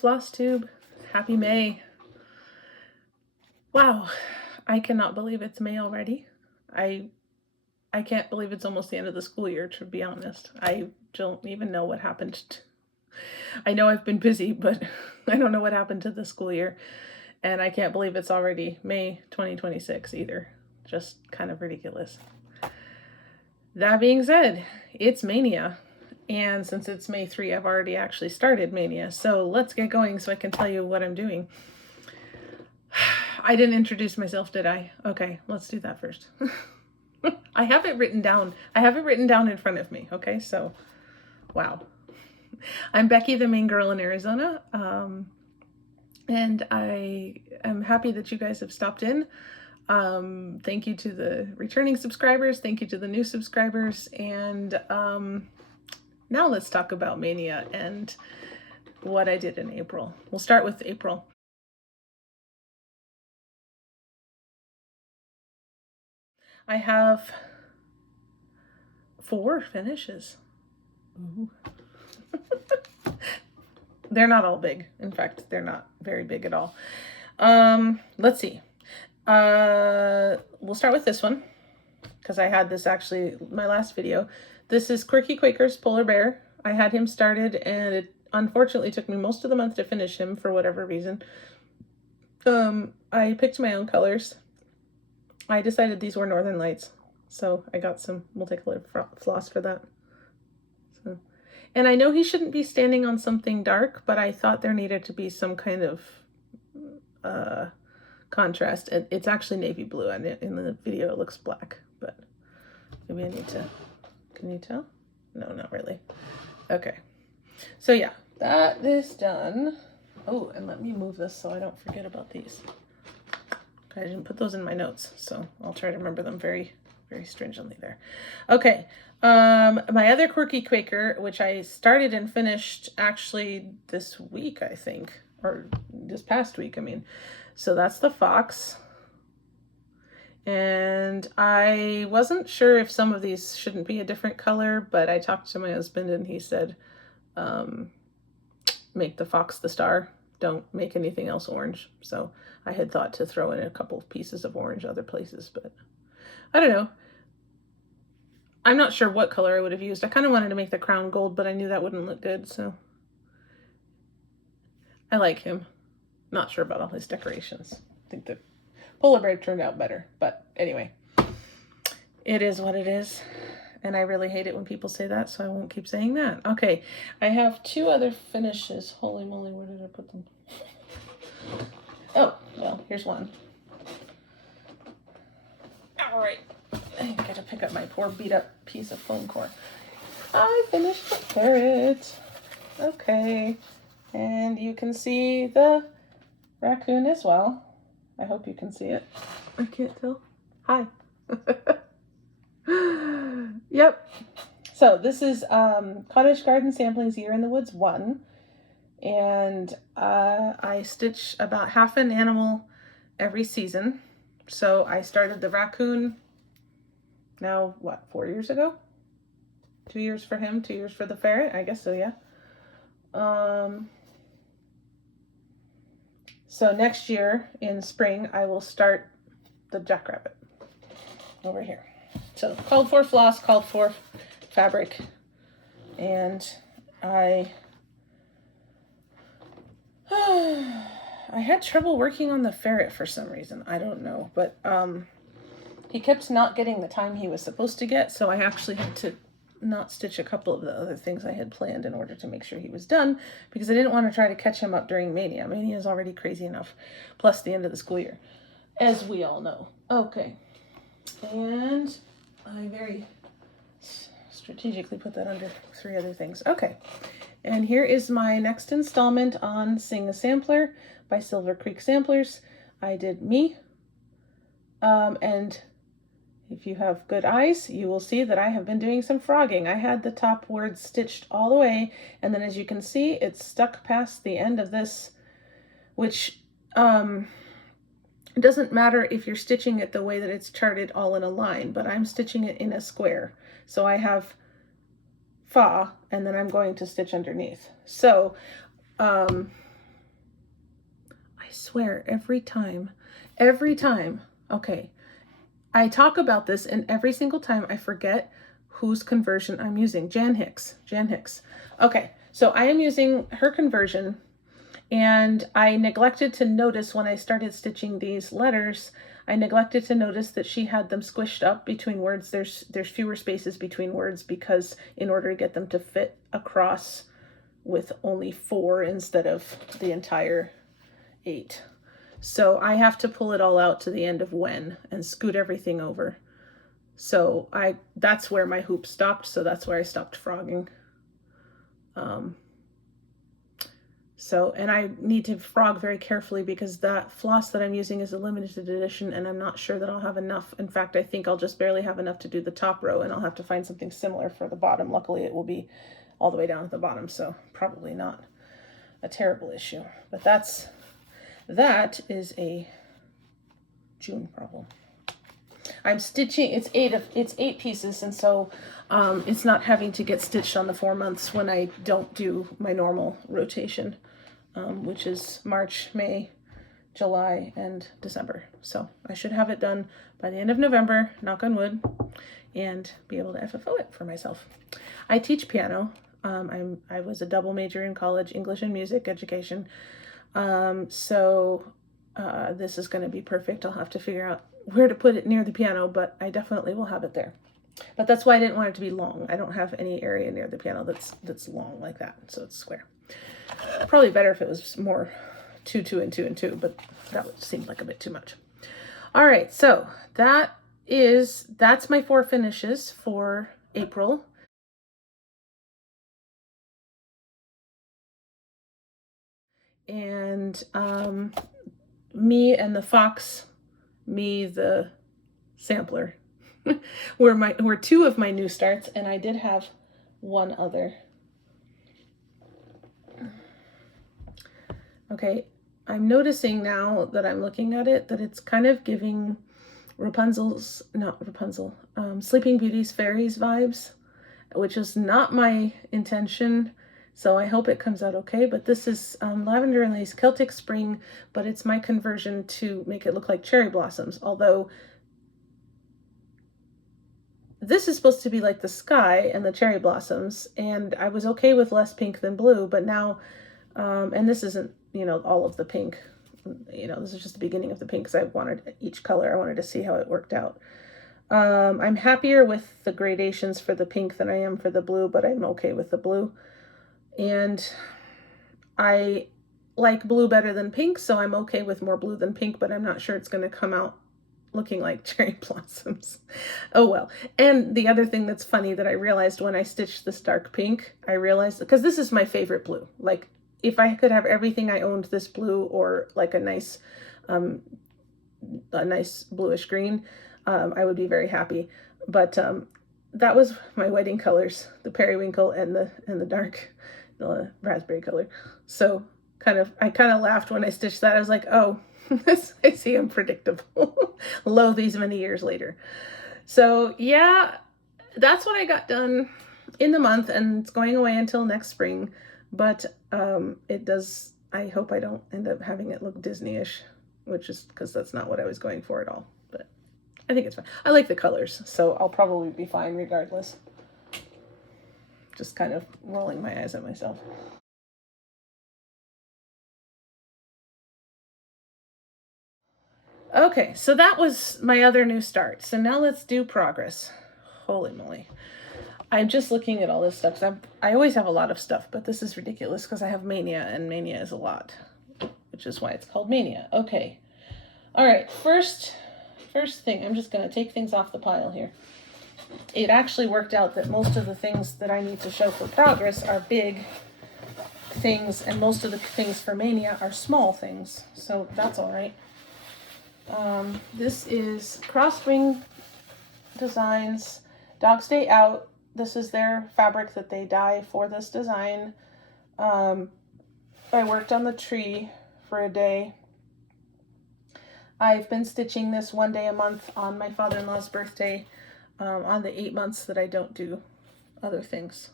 Flosstube. Happy May. Wow, I cannot believe it's May already. I can't believe it's almost the end of the school year, to be honest. I don't even know what happened. I know I've been busy, but I don't know what happened to the school year. And I can't believe it's already May 2026 either. Just kind of ridiculous. That being said, it's Maynia. And since it's May 3, I've already actually started Maynia. So let's get going so I can tell you what I'm doing. I didn't introduce myself, did I? Okay, let's do that first. I have it written down. I have it written down in front of me. Okay, so, wow. I'm Becky, the main girl in Arizona. And I am happy that you guys have stopped in. Thank you to the returning subscribers. Thank you to the new subscribers. And now let's talk about Maynia and what I did in April. We'll start with April. I have 4 finishes. Ooh. They're not all big. In fact, they're not very big at all. Let's see. We'll start with this one because I had this actually my last video. This is Quirky Quaker's Polar Bear. I had him started and it unfortunately took me most of the month to finish him for whatever reason. I picked my own colors. I decided these were Northern Lights, so I got some multicolored floss for that. So, and I know he shouldn't be standing on something dark, but I thought there needed to be some kind of contrast. It's actually navy blue, and in the video it looks black, but maybe I need to, can you tell? No, not really. Okay, so yeah, that is done. Oh, and let me move this so I don't forget about these. I didn't put those in my notes, so I'll try to remember them very, very stringently there. Okay, my other Quirky Quaker, which I started and finished actually this week, I think, or this past week, I mean. So that's the fox. And I wasn't sure if some of these shouldn't be a different color, but I talked to my husband and he said, make the fox the star. Don't make anything else orange. So I had thought to throw in a couple of pieces of orange other places, but I don't know. I'm not sure what color I would have used. I kind of wanted to make the crown gold, but I knew that wouldn't look good, so I like him. Not sure about all his decorations. I think the polar bear turned out better, but anyway, it is what it is. And I really hate it when people say that, so I won't keep saying that. Okay, I have 2 other finishes. Holy moly, where did I put them? Oh, well, here's one. All right, I gotta pick up my poor beat up piece of foam core. I finished the ferret. Okay, and you can see the raccoon as well. I hope you can see it. I can't tell. Hi. Yep. So this is Cottage Garden Samplings Year in the Woods 1. And I stitch about half an animal every season. So I started the raccoon now, what, 4 years ago? 2 years for him, 2 years for the ferret? I guess so, yeah. So next year in spring, I will start the jackrabbit over here. So called for floss, called for fabric, and I had trouble working on the ferret for some reason. I don't know, but he kept not getting the time he was supposed to get, so I actually had to not stitch a couple of the other things I had planned in order to make sure he was done, because I didn't want to try to catch him up during Maynia. Maynia is already crazy enough, plus the end of the school year, as we all know. Okay, and I very strategically put that under 3 other things. Okay, and here is my next installment on Sing a Sampler by Silver Creek Samplers. I did me, and if you have good eyes, you will see that I have been doing some frogging. I had the top words stitched all the way, and then as you can see, it's stuck past the end of this, which it doesn't matter if you're stitching it the way that it's charted all in a line, but I'm stitching it in a square. So I have fa, and then I'm going to stitch underneath. So swear, every time, okay, I talk about this and every single time I forget whose conversion I'm using. Jan Hicks. Okay, so I am using her conversion, and I neglected to notice when I started stitching these letters, I neglected to notice that she had them squished up between words. There's fewer spaces between words because in order to get them to fit across with only 4 instead of the entire 8. So I have to pull it all out to the end of when and scoot everything over. So that's where my hoop stopped, so that's where I stopped frogging. And I need to frog very carefully because that floss that I'm using is a limited edition and I'm not sure that I'll have enough. In fact, I think I'll just barely have enough to do the top row and I'll have to find something similar for the bottom. Luckily, it will be all the way down at the bottom, so probably not a terrible issue. But that is a June problem. I'm stitching, it's 8 pieces, and so it's not having to get stitched on the 4 months when I don't do my normal rotation, which is March, May, July, and December. So I should have it done by the end of November, knock on wood, and be able to FFO it for myself. I teach piano. I was a double major in college, English and music education. So this is going to be perfect. I'll have to figure out where to put it near the piano, but I definitely will have it there. But that's why I didn't want it to be long. I don't have any area near the piano that's long like that, so it's square. Probably better if it was more 2, 2, and 2, and 2, but that seemed like a bit too much. All right, so that's my 4 finishes for April. And me and the fox, me the sampler, were 2 of my new starts, and I did have 1 other. Okay, I'm noticing now that I'm looking at it that it's kind of giving Sleeping Beauty's Fairies vibes, which is not my intention. So I hope it comes out okay, but this is Lavender and Lace Celtic Spring, but it's my conversion to make it look like cherry blossoms, although this is supposed to be like the sky and the cherry blossoms, and I was okay with less pink than blue, but now, and this isn't, all of the pink, this is just the beginning of the pink because I wanted each color. I wanted to see how it worked out. I'm happier with the gradations for the pink than I am for the blue, but I'm okay with the blue. And I like blue better than pink, so I'm okay with more blue than pink, but I'm not sure it's going to come out looking like cherry blossoms. Oh well. And the other thing that's funny that I realized when I stitched this dark pink, I realized, because this is my favorite blue. Like, if I could have everything I owned this blue or like a nice bluish green, I would be very happy. But that was my wedding colors, the periwinkle and the dark the raspberry color. So I kind of laughed when I stitched that. I was like, oh, I see I'm predictable. Lo, these many years later. So yeah, that's what I got done in the month, and it's going away until next spring. But it does, I hope I don't end up having it look Disney-ish, which is because that's not what I was going for at all. But I think it's fine. I like the colors, so I'll probably be fine regardless. Just kind of rolling my eyes at myself. Okay, so that was my other new start. So now let's do progress. Holy moly. I'm just looking at all this stuff. I always have a lot of stuff, but this is ridiculous because I have Maynia, and Maynia is a lot, which is why it's called Maynia. Okay. All right, first thing, I'm just going to take things off the pile here. It actually worked out that most of the things that I need to show for progress are big things, and most of the things for Maynia are small things, so that's all right. This is Crosswing Designs Dog's Day Out. This is their fabric that they dye for this design. I worked on the tree for a day. I've been stitching this 1 day a month on my father-in-law's birthday, on the 8 months that I don't do other things.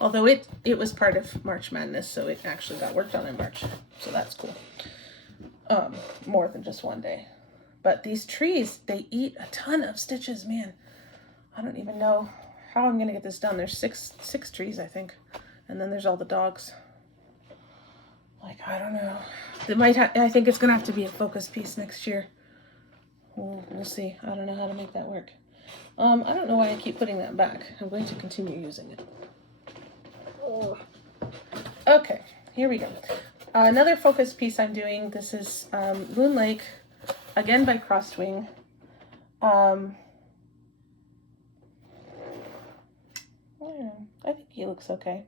Although it was part of March Madness, so it actually got worked on in March, so that's cool. more than just one day. But these trees, they eat a ton of stitches, man. I don't even know how I'm gonna get this done. There's six trees, I think. And then there's all the dogs. Like, I don't know. I think it's gonna have to be a focus piece next year. We'll see. I don't know how to make that work. I don't know why I keep putting that back. I'm going to continue using it. Oh. Okay, here we go. Another focus piece I'm doing. This is Loon Lake, again by Crosswing. I think he looks okay.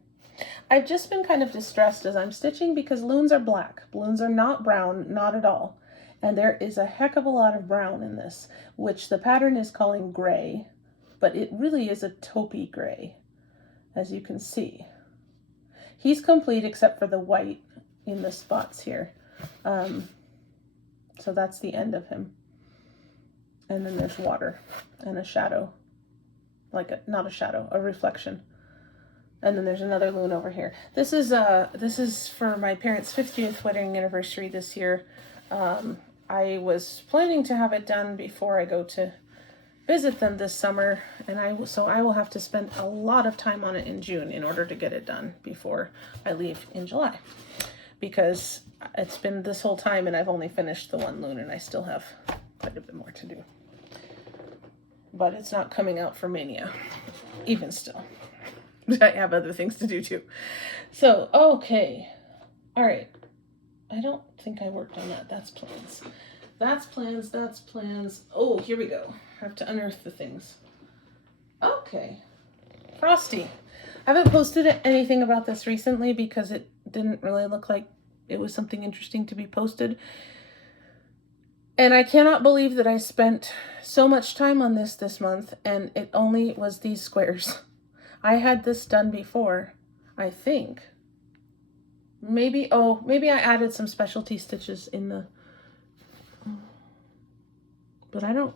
I've just been kind of distressed as I'm stitching because loons are black. Loons are not brown, not at all. And there is a heck of a lot of brown in this, which the pattern is calling gray, but it really is a taupey gray, as you can see. He's complete except for the white in the spots here. So that's the end of him. And then there's water and a shadow, not a shadow, a reflection. And then there's another loon over here. This is for my parents' 50th wedding anniversary this year. I was planning to have it done before I go to visit them this summer, and so I will have to spend a lot of time on it in June in order to get it done before I leave in July, because it's been this whole time and I've only finished the one loon and I still have quite a bit more to do. But it's not coming out for Maynia, even still. I have other things to do too. So, okay. All right. I don't think I worked on that. That's plans. That's plans. That's plans. Oh, here we go. I have to unearth the things. Okay. Frosty. I haven't posted anything about this recently because it didn't really look like it was something interesting to be posted. And I cannot believe that I spent so much time on this month and it only was these squares. I had this done before, I think. Maybe I added some specialty stitches in the, but I don't,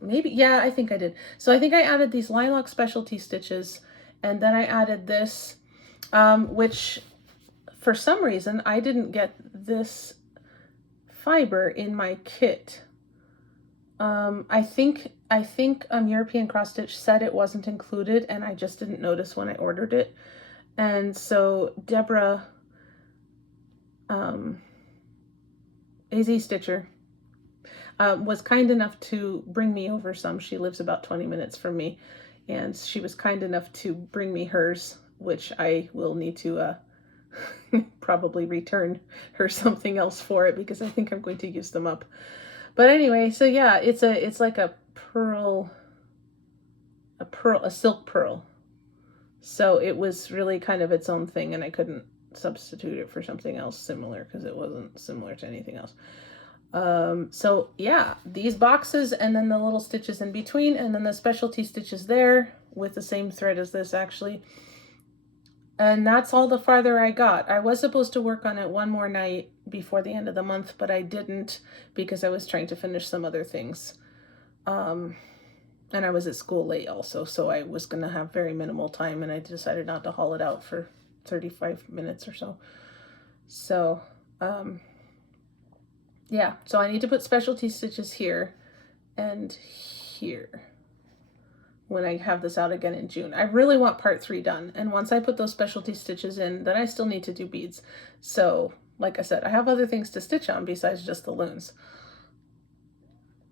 maybe, yeah, I think I did. So I think I added these lilac specialty stitches, and then I added this, which for some reason I didn't get this fiber in my kit. I think European Cross Stitch said it wasn't included, and I just didn't notice when I ordered it. And so Deborah, AZ Stitcher, was kind enough to bring me over some. She lives about 20 minutes from me, and she was kind enough to bring me hers, which I will need to probably return her something else for it because I think I'm going to use them up. But anyway, so yeah, it's like a silk pearl. So it was really kind of its own thing, and I couldn't substitute it for something else similar because it wasn't similar to anything else. So yeah, these boxes and then the little stitches in between, and then the specialty stitches there with the same thread as this actually. And that's all the farther I got. I was supposed to work on it one more night before the end of the month, but I didn't because I was trying to finish some other things. And I was at school late also, so I was going to have very minimal time, and I decided not to haul it out for 35 minutes or so. So, yeah, so I need to put specialty stitches here and here when I have this out again in June. I really want part 3 done, and once I put those specialty stitches in, then I still need to do beads. So, like I said, I have other things to stitch on besides just the loons.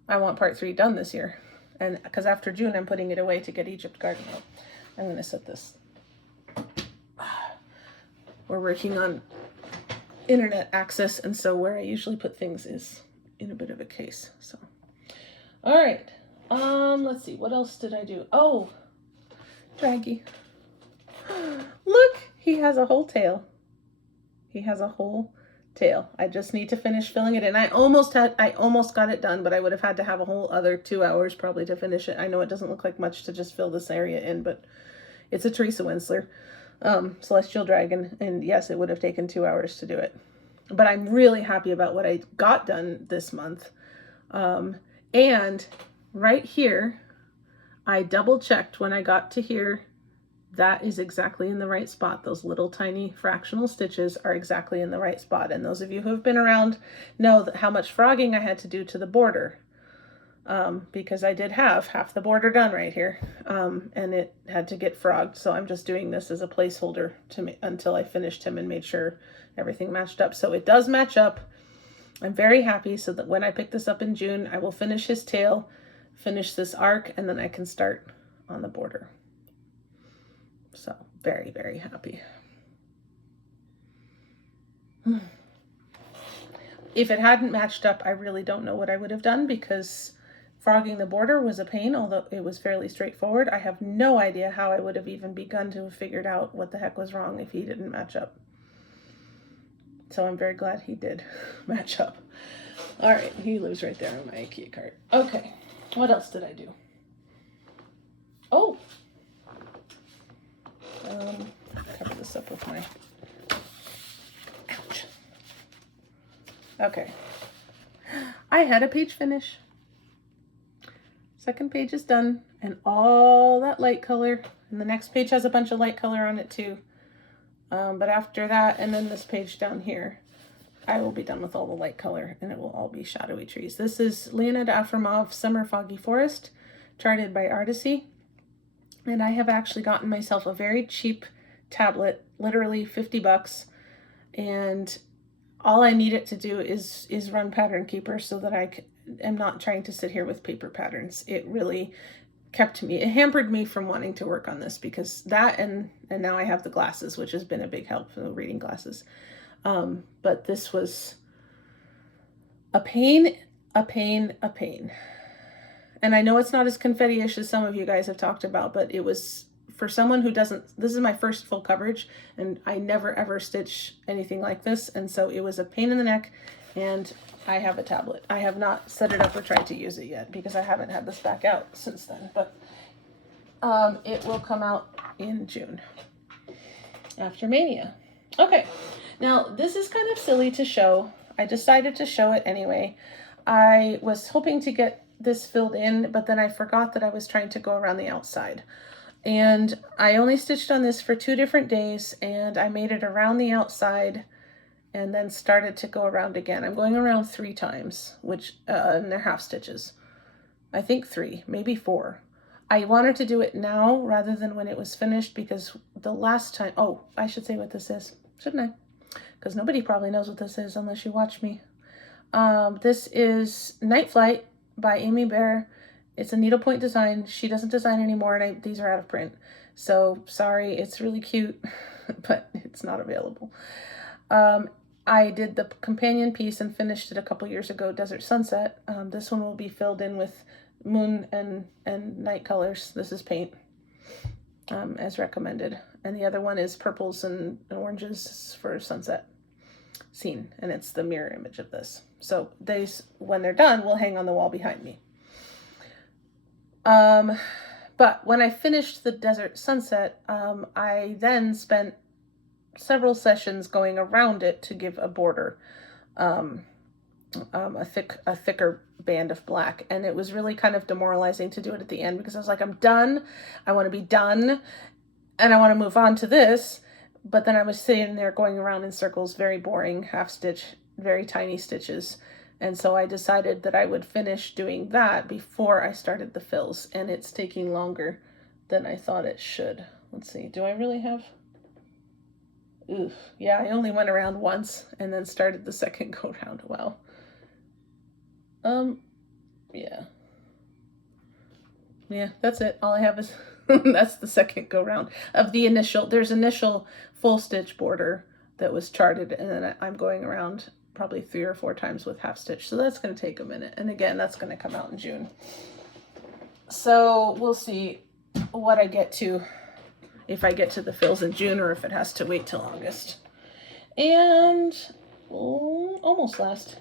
I want part 3 done this year, and because after June I'm putting it away to get Egypt Garden out. I'm going to set this. We're working on internet access, and so where I usually put things is in a bit of a case. So, all right. Let's see, what else did I do? Oh, Draggy. Look, he has a whole tail. He has a whole tail. I just need to finish filling it in. I almost got it done, but I would have had to have a whole other 2 hours probably to finish it. I know it doesn't look like much to just fill this area in, but it's a Teresa Wentzler, Celestial Dragon, and yes, it would have taken 2 hours to do it. But I'm really happy about what I got done this month. And right here, I double checked when I got to here that is exactly in the right spot. Those little tiny fractional stitches are exactly in the right spot. And those of you who have been around know that how much frogging I had to do to the border, because I did have half the border done right here, and it had to get frogged. So I'm just doing this as a placeholder until I finished him and made sure everything matched up. So it does match up. I'm very happy, so that when I pick this up in June, I will finish his tail, finish this arc, and then I can start on the border. So very, very happy. If it hadn't matched up, I really don't know what I would have done, because frogging the border was a pain, although it was fairly straightforward. I have no idea how I would have even begun to have figured out what the heck was wrong if he didn't match up. So I'm very glad he did match up. All right, he lives right there on my IKEA cart. Okay, what else did I do? Oh, cover this up with my, ouch. Okay, I had a page finish. Second page is done, and all that light color, and the next page has a bunch of light color on it too. But after that, and then this page down here, I will be done with all the light color, and it will all be shadowy trees. This is Leonid Afremov Summer Foggy Forest, charted by Artecy. And I have actually gotten myself a very cheap tablet, literally 50 bucks. And all I need it to do is run Pattern Keeper, so that I am not trying to sit here with paper patterns. It really it hampered me from wanting to work on this, because that, and now I have the glasses, which has been a big help for the reading glasses. But this was a pain. And I know it's not as confetti-ish as some of you guys have talked about, but it was, for someone who doesn't, this is my first full coverage, and I never ever stitch anything like this. And so it was a pain in the neck, and I have a tablet. I have not set it up or tried to use it yet, because I haven't had this back out since then, but it will come out in June after Maynia. Okay, now this is kind of silly to show. I decided to show it anyway. I was hoping to get this filled in, but then I forgot that I was trying to go around the outside. And I only stitched on this for 2 different days, and I made it around the outside and then started to go around again. I'm going around 3 times, which, and they're half stitches. I think 3, maybe 4. I wanted to do it now rather than when it was finished, because the last time, oh, I should say what this is, shouldn't I? Because nobody probably knows what this is unless you watch me. This is Night Flight by Amybear. It's a needlepoint design. She doesn't design anymore, and these are out of print. So sorry, it's really cute, but it's not available. I did the companion piece and finished it a couple years ago, Desert Sunset. This one will be filled in with moon and night colors. This is paint, as recommended. And the other one is purples and oranges for sunset scene, and it's the mirror image of this. So these, when they're done, will hang on the wall behind me. But when I finished the Desert Sunset, I then spent several sessions going around it to give a border, a thicker band of black. And it was really kind of demoralizing to do it at the end, because I was like, I'm done. I want to be done, and I want to move on to this. But then I was sitting there going around in circles, very boring, half stitch, very tiny stitches. And so I decided that I would finish doing that before I started the fills, and it's taking longer than I thought it should. Let's see, do I really have? Oof, yeah, I only went around once and then started the second go round. Wow. Yeah, that's it. All I have is, that's the second go round of the initial, there's initial full stitch border that was charted, and then I'm going around probably 3 or 4 times with half stitch. So that's going to take a minute. And again, that's going to come out in June. So we'll see what I get to, if I get to the fills in June, or if it has to wait till August. And almost last.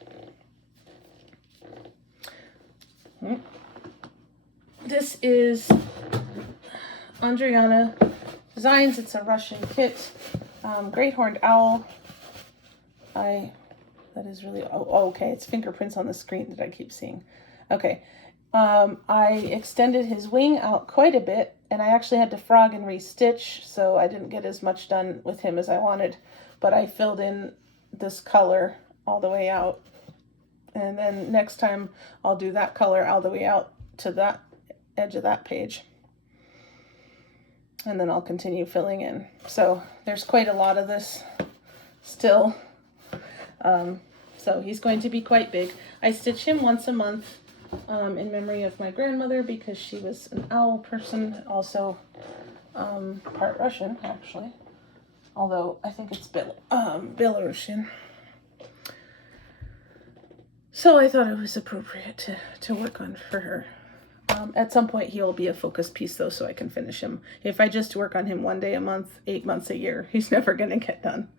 This is Andriana Designs. It's a Russian kit. Great Horned Owl. That is really, oh, okay, it's fingerprints on the screen that I keep seeing. Okay, I extended his wing out quite a bit, and I actually had to frog and restitch, so I didn't get as much done with him as I wanted, but I filled in this color all the way out, and then next time I'll do that color all the way out to that edge of that page, and then I'll continue filling in. So there's quite a lot of this still, so he's going to be quite big. I stitch him once a month in memory of my grandmother, because she was an owl person, also part Russian actually, although I think it's Belarusian. So I thought it was appropriate to work on for her. At some point he will be a focus piece though, so I can finish him. If I just work on him 1 day a month, 8 months a year, he's never gonna get done.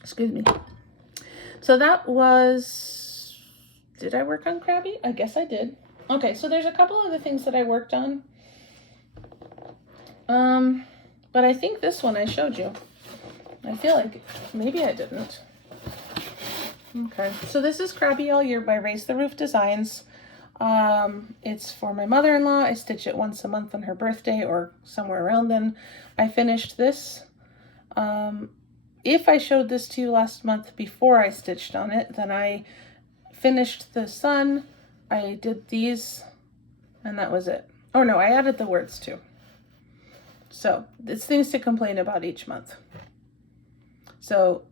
Excuse me. So that was, did I work on Crabby? I guess I did. Okay, so there's a couple other things that I worked on. But I think this one I showed you. I feel like maybe I didn't. Okay, so this is Crabby All Year by Raise the Roof Designs. It's for my mother-in-law. I stitch it once a month on her birthday or somewhere around then. I finished this. If I showed this to you last month before I stitched on it, then I finished the sun, I did these, and that was it. Oh no, I added the words too. So it's things to complain about each month. So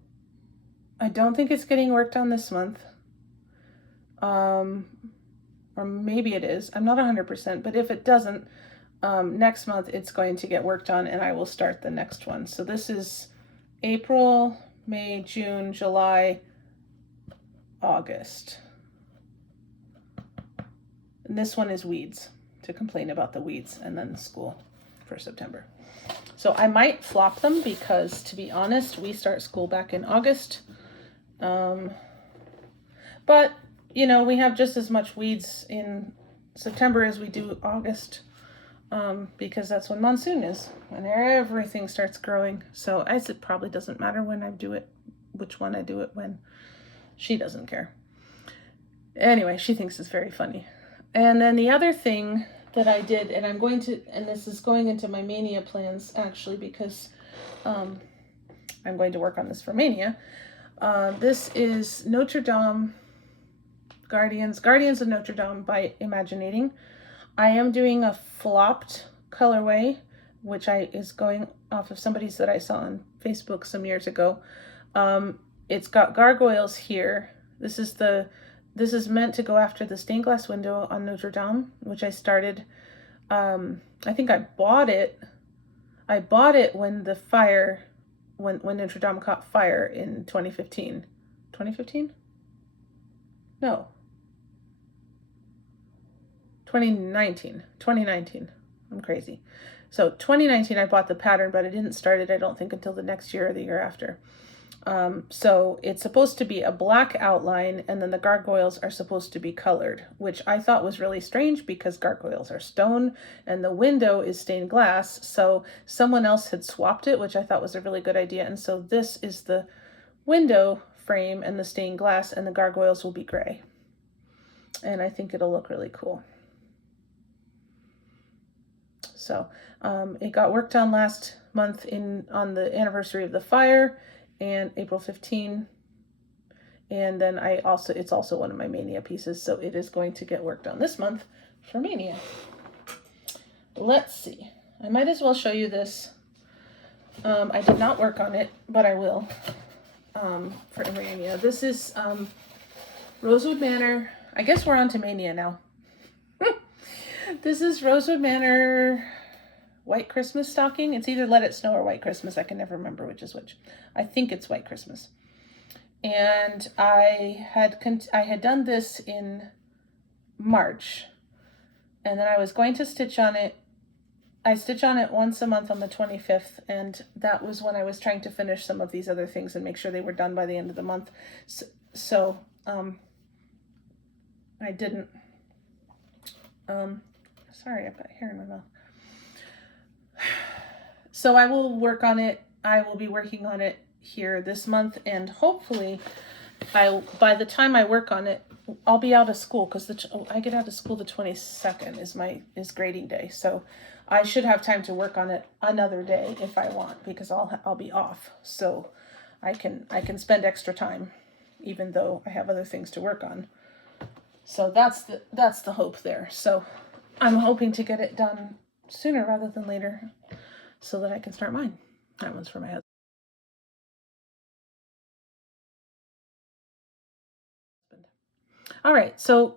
I don't think it's getting worked on this month. Or maybe it is. I'm not 100%, but if it doesn't, next month it's going to get worked on and I will start the next one. So this is April, May, June, July, August. And this one is weeds, to complain about the weeds, and then school for September. So I might flop them because, to be honest, we start school back in August. But, you know, we have just as much weeds in September as we do August, because that's when monsoon is, when everything starts growing. So it probably doesn't matter when I do it, which one I do it when. She doesn't care. Anyway, she thinks it's very funny. And then the other thing that I did, and I'm going to, and this is going into my Maynia plans actually, because I'm going to work on this for Maynia. This is Notre Dame Guardians of Notre Dame by Imaginating. I am doing a flopped colorway, which is going off of somebody's that I saw on Facebook some years ago. It's got gargoyles here. This is meant to go after the stained glass window on Notre Dame, which I started. I think I bought it. I bought it when the fire, when Notre Dame caught fire in 2015. 2015? No. 2019. 2019. I'm crazy. So 2019 I bought the pattern, but I didn't start it, I don't think, until the next year or the year after. So it's supposed to be a black outline, and then the gargoyles are supposed to be colored, which I thought was really strange because gargoyles are stone and the window is stained glass. So someone else had swapped it, which I thought was a really good idea. And so this is the window frame and the stained glass, and the gargoyles will be gray. And I think it'll look really cool. So it got worked on last month on the anniversary of the fire, and April 15, and then it's also one of my Maynia pieces, so it is going to get worked on this month for Maynia. Let's see, I might as well show you this. I did not work on it, but I will for Maynia. This is Rosewood Manor. I guess we're on to Maynia now. This is Rosewood Manor White Christmas stocking. It's either Let It Snow or White Christmas. I can never remember which is which. I think it's White Christmas. And I had done this in March, and then I was going to stitch on it. I stitch on it once a month on the 25th, and that was when I was trying to finish some of these other things and make sure they were done by the end of the month. So I didn't. Sorry, I've got hair in my mouth. So I will work on it. I will be working on it here this month, and hopefully by the time I work on it, I'll be out of school because I get out of school the 22nd is grading day. So I should have time to work on it another day if I want, because I'll be off. So I can spend extra time even though I have other things to work on. So that's the hope there. So I'm hoping to get it done sooner rather than later so that I can start mine. That one's for my husband. All right, so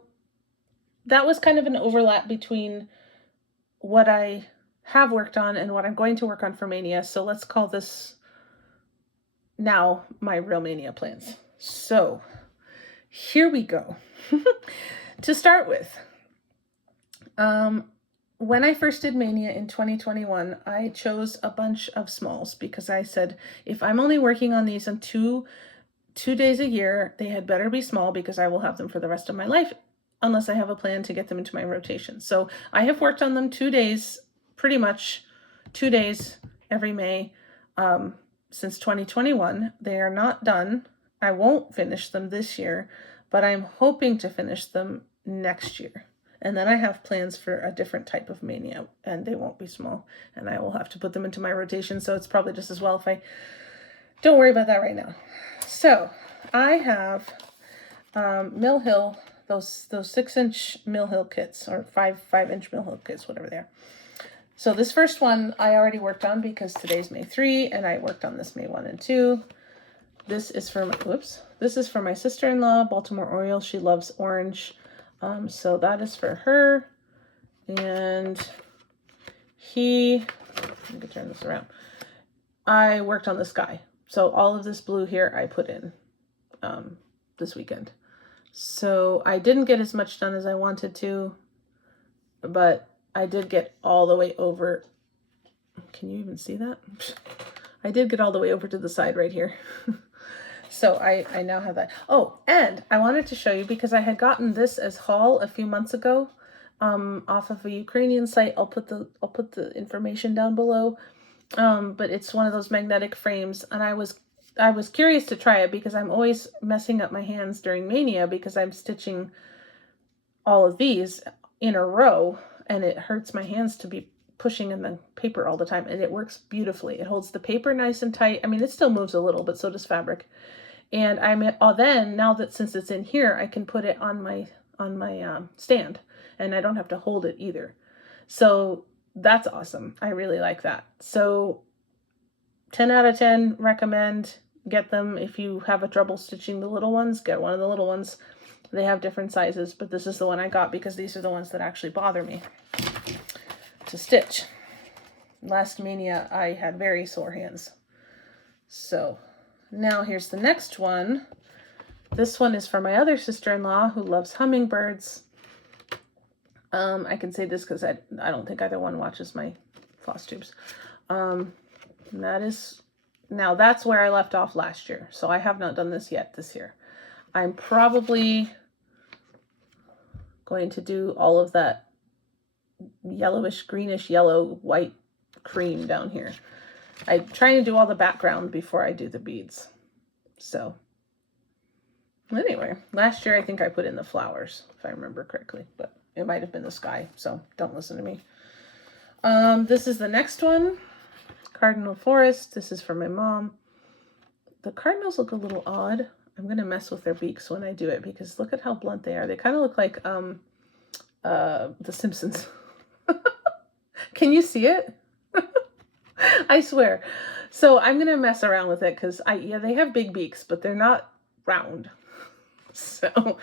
that was kind of an overlap between what I have worked on and what I'm going to work on for Maynia. So let's call this now my real Maynia plans. So here we go. To start with, when I first did Maynia in 2021, I chose a bunch of smalls because I said, if I'm only working on these on two days a year, they had better be small because I will have them for the rest of my life unless I have a plan to get them into my rotation. So I have worked on them 2 days, pretty much 2 days every May since 2021. They are not done. I won't finish them this year, but I'm hoping to finish them next year. And then I have plans for a different type of Maynia, and they won't be small, and I will have to put them into my rotation, so it's probably just as well if I don't worry about that right now. So I have Mill Hill, those 6-inch Mill Hill kits, or 5-inch Mill Hill kits, whatever they are. So this first one I already worked on because today's May 3, and I worked on this May 1 and 2. This is for my sister-in-law, Baltimore Oriole. She loves orange. So that is for her. And let me turn this around. I worked on the sky. So all of this blue here I put in this weekend. So I didn't get as much done as I wanted to, but I did get all the way over. Can you even see that? I did get all the way over to the side right here. So I now have that. Oh, and I wanted to show you because I had gotten this as haul a few months ago off of a Ukrainian site. I'll put the information down below. But it's one of those magnetic frames, and I was curious to try it because I'm always messing up my hands during Maynia because I'm stitching all of these in a row, and it hurts my hands to be pushing in the paper all the time, and it works beautifully. It holds the paper nice and tight. I mean, it still moves a little, but so does fabric. And now that since it's in here, I can put it on my stand, and I don't have to hold it either. So that's awesome. I really like that. So 10 out of 10 recommend. Get them. If you have a trouble stitching the little ones, get one of the little ones. They have different sizes, but this is the one I got because these are the ones that actually bother me to stitch. Last Maynia, I had very sore hands. So now here's the next one. This one is for my other sister-in-law who loves hummingbirds. I can say this because I don't think either one watches my Flosstubes. Now that's where I left off last year. So I have not done this yet this year. I'm probably going to do all of that yellowish, greenish, yellow, white cream down here. I'm trying to do all the background before I do the beads. So anyway, last year I think I put in the flowers, if I remember correctly, but it might have been the sky, so don't listen to me. This is the next one, Cardinal Forest. This is for my mom. The cardinals look a little odd. I'm going to mess with their beaks when I do it because look at how blunt they are. They kind of look like The Simpsons. Can you see it? I swear. So I'm going to mess around with it because they have big beaks, but they're not round. So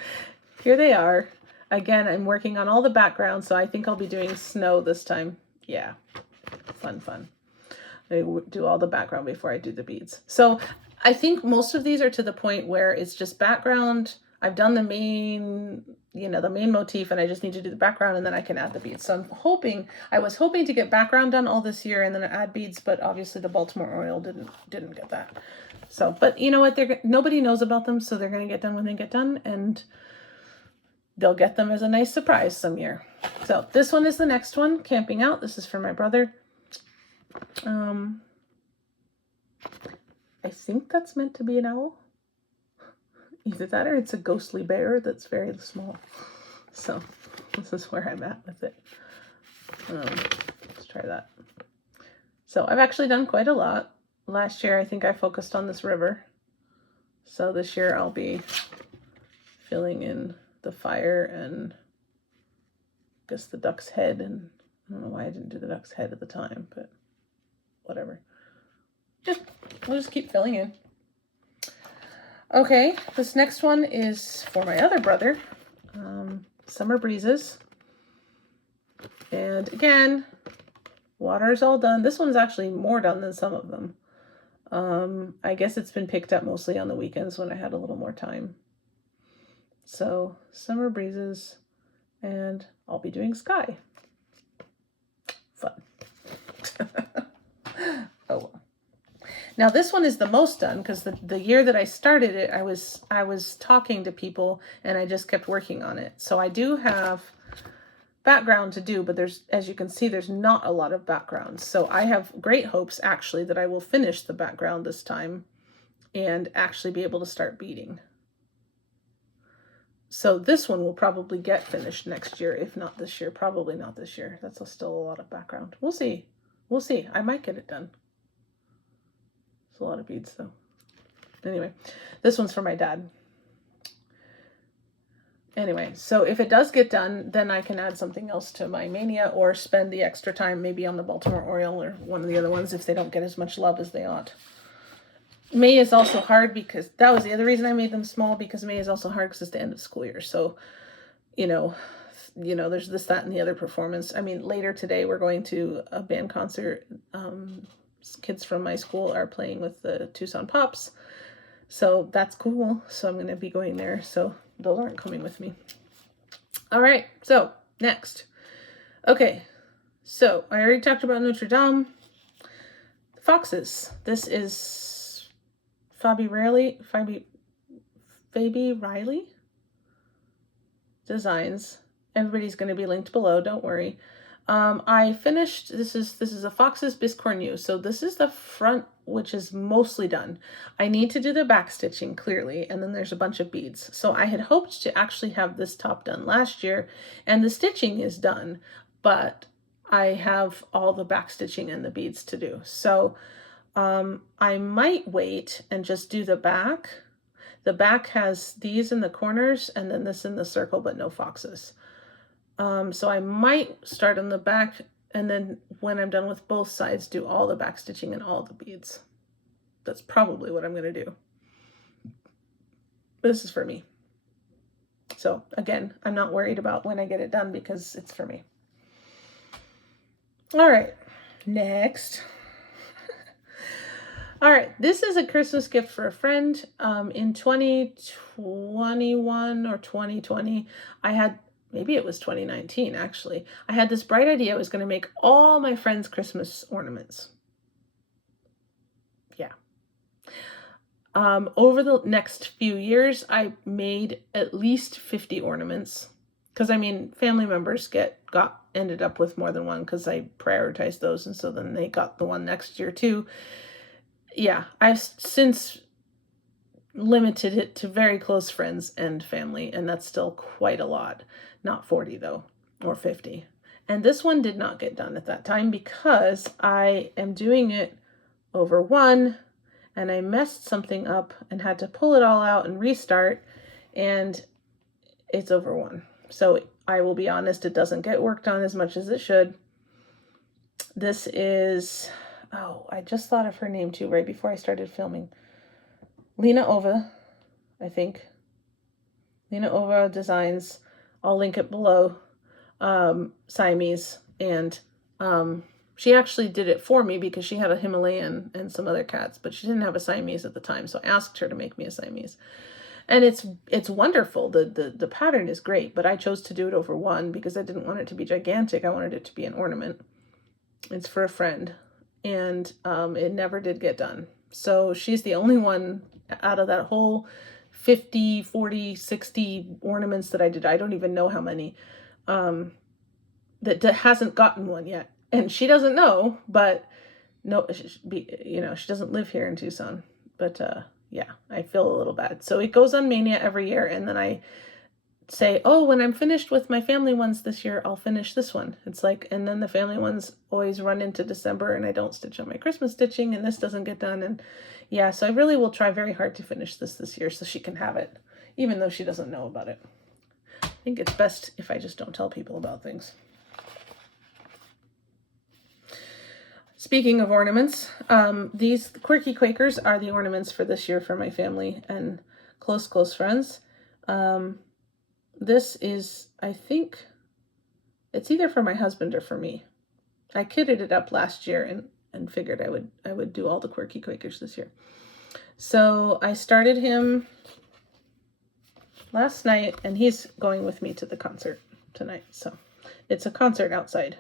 here they are. Again, I'm working on all the background, so I think I'll be doing snow this time. Yeah, fun. I do all the background before I do the beads. So I think most of these are to the point where it's just background. I've done the main motif, and I just need to do the background, and then I can add the beads. So I was hoping to get background done all this year and then add beads, but obviously the Baltimore Oriole didn't get that. So, but you know what? Nobody knows about them, so they're going to get done when they get done, and they'll get them as a nice surprise some year. So this one is the next one, Camping Out. This is for my brother. I think that's meant to be an owl. Either that or it's a ghostly bear that's very small. So this is where I'm at with it. Let's try that. So I've actually done quite a lot. Last year I think I focused on this river. So this year I'll be filling in the fire and I guess the duck's head, and I don't know why I didn't do the duck's head at the time, but whatever. We'll just keep filling in. Okay, this next one is for my other brother, Summer Breezes. And again, water is all done. This one's actually more done than some of them. I guess it's been picked up mostly on the weekends when I had a little more time. So, Summer Breezes, and I'll be doing Sky. Fun. Oh well. Now this one is the most done because the year that I started it, I was talking to people and I just kept working on it. So I do have background to do, but there's, as you can see, there's not a lot of background. So I have great hopes actually that I will finish the background this time and actually be able to start beading. So this one will probably get finished next year, if not this year. Probably not this year. That's still a lot of background. We'll see. We'll see. I might get it done. It's a lot of beads though. Anyway, this one's for my dad. Anyway, so if it does get done, then I can add something else to my Maynia or spend the extra time maybe on the Baltimore Oriole or one of the other ones if they don't get as much love as they ought. May is also hard because that was the other reason I made them small, because May is also hard because it's the end of school year. So, you know, there's this, that, and the other performance. I mean, later today we're going to a band concert. Kids from my school are playing with the Tucson Pops. So that's cool. So I'm going to be going there. So those aren't coming with me. All right. So next. Okay. So I already talked about Notre Dame. Foxes. This is Fabi Riley designs. Everybody's going to be linked below. Don't worry. I finished, this is a Fox's Biscornu. So this is the front, which is mostly done. I need to do the back stitching clearly, and then there's a bunch of beads. So I had hoped to actually have this top done last year, and the stitching is done, but I have all the back stitching and the beads to do. So I might wait and just do the back. The back has these in the corners and then this in the circle, but no foxes. So I might start on the back, and then when I'm done with both sides, do all the back stitching and all the beads. That's probably what I'm going to do. This is for me. So again, I'm not worried about when I get it done because it's for me. All right, next. All right, this is a Christmas gift for a friend. In 2021 or 2020, I had, maybe it was 2019 actually, I had this bright idea. I was going to make all my friends' Christmas ornaments. Yeah. Over the next few years, I made at least 50 ornaments. Because I mean, family members ended up with more than one because I prioritized those, and so then they got the one next year too. Yeah, I've since limited it to very close friends and family, and that's still quite a lot. Not 40 though, or 50. And this one did not get done at that time because I am doing it over one, and I messed something up and had to pull it all out and restart, and it's over one. So I will be honest, it doesn't get worked on as much as it should. This is, oh, I just thought of her name too right before I started filming. Lena Ova, I think. Lena Ova Designs. I'll link it below. Siamese. And she actually did it for me because she had a Himalayan and some other cats, but she didn't have a Siamese at the time. So I asked her to make me a Siamese. And it's wonderful. The pattern is great, but I chose to do it over one because I didn't want it to be gigantic. I wanted it to be an ornament. It's for a friend. And it never did get done. So she's the only one out of that whole 50, 40, 60 ornaments that I did. I don't even know how many that hasn't gotten one yet. And she doesn't know, but no, she doesn't live here in Tucson. But yeah, I feel a little bad. So it goes on Maynia every year, and then I say, oh, when I'm finished with my family ones this year, I'll finish this one. It's like, and then the family ones always run into December, and I don't stitch on my Christmas stitching, and this doesn't get done. And yeah, so I really will try very hard to finish this year so she can have it, even though she doesn't know about it. I think it's best if I just don't tell people about things. Speaking of ornaments, these Quirky Quakers are the ornaments for this year for my family and close friends. This is, I think, it's either for my husband or for me. I kitted it up last year and figured I would do all the Quirky Quakers this year. So I started him last night, and he's going with me to the concert tonight. So it's a concert outside.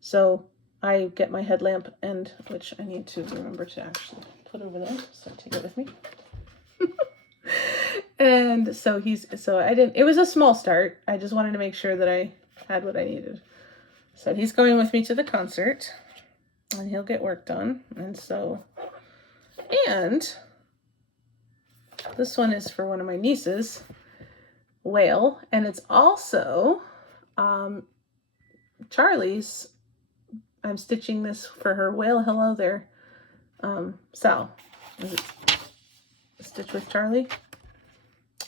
So I get my headlamp, and which I need to remember to actually put over there. So take it with me. And so it was a small start. I just wanted to make sure that I had what I needed. So he's going with me to the concert, and he'll get work done. And this one is for one of my nieces, Whale, and it's also Charlie's. I'm stitching this for her. Whale, hello there. Sal. Is it Stitch with Charlie?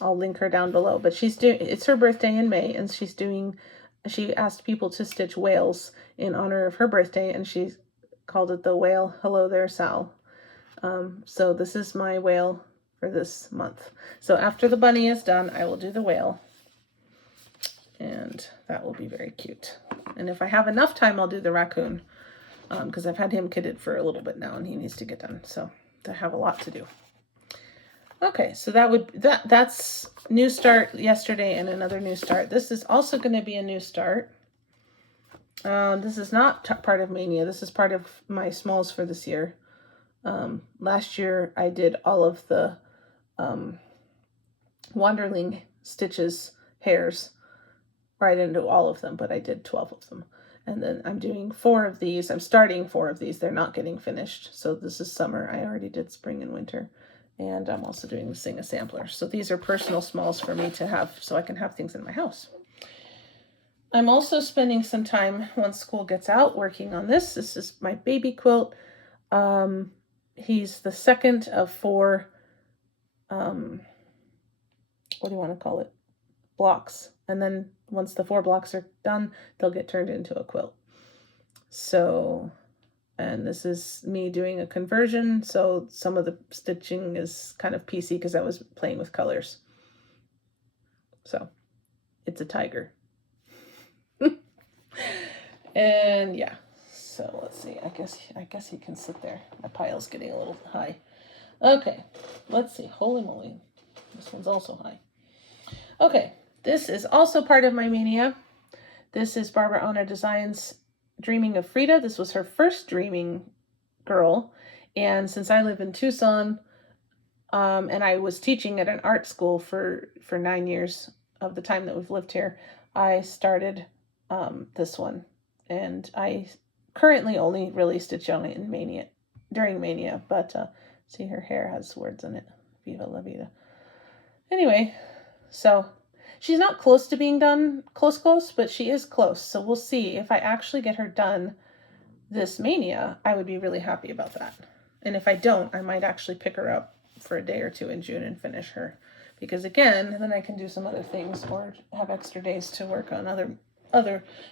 I'll link her down below. But it's her birthday in May, and she asked people to stitch whales in honor of her birthday, and she called it the Whale, hello there, Sal. So this is my whale for this month. So after the bunny is done, I will do the whale. And that will be very cute. And if I have enough time, I'll do the raccoon. Because I've had him kitted for a little bit now, and he needs to get done. So I have a lot to do. Okay, so that's new start yesterday and another new start. This is also going to be a new start. This is not part of Maynia. This is part of my smalls for this year. Last year I did all of the Wanderling stitches hairs. I didn't do all of them, but I did 12 of them. And then I'm doing 4 of these. I'm starting 4 of these. They're not getting finished. So this is summer. I already did spring and winter. And I'm also doing the Sing a Sampler. So these are personal smalls for me to have so I can have things in my house. I'm also spending some time once school gets out working on this. This is my baby quilt. He's the second of 4, what do you want to call it? Blocks. And then once the 4 blocks are done, they'll get turned into a quilt. So, and this is me doing a conversion. So some of the stitching is kind of piecey because I was playing with colors. So it's a tiger. And yeah, so let's see. I guess he can sit there. My pile's getting a little high. Okay, let's see. Holy moly. This one's also high. Okay. This is also part of my Maynia. This is Barbara Ona Designs Dreaming of Frida. This was her first dreaming girl. And since I live in Tucson, and I was teaching at an art school for 9 years of the time that we've lived here, I started this one. And I currently only really stitch on it in Maynia, during Maynia. But see, her hair has words in it. Viva la vida. Anyway, so she's not close to being done, close, but she is close. So we'll see. If I actually get her done this Maynia, I would be really happy about that. And if I don't, I might actually pick her up for a day or 2 in June and finish her. Because again, then I can do some other things or have extra days to work on other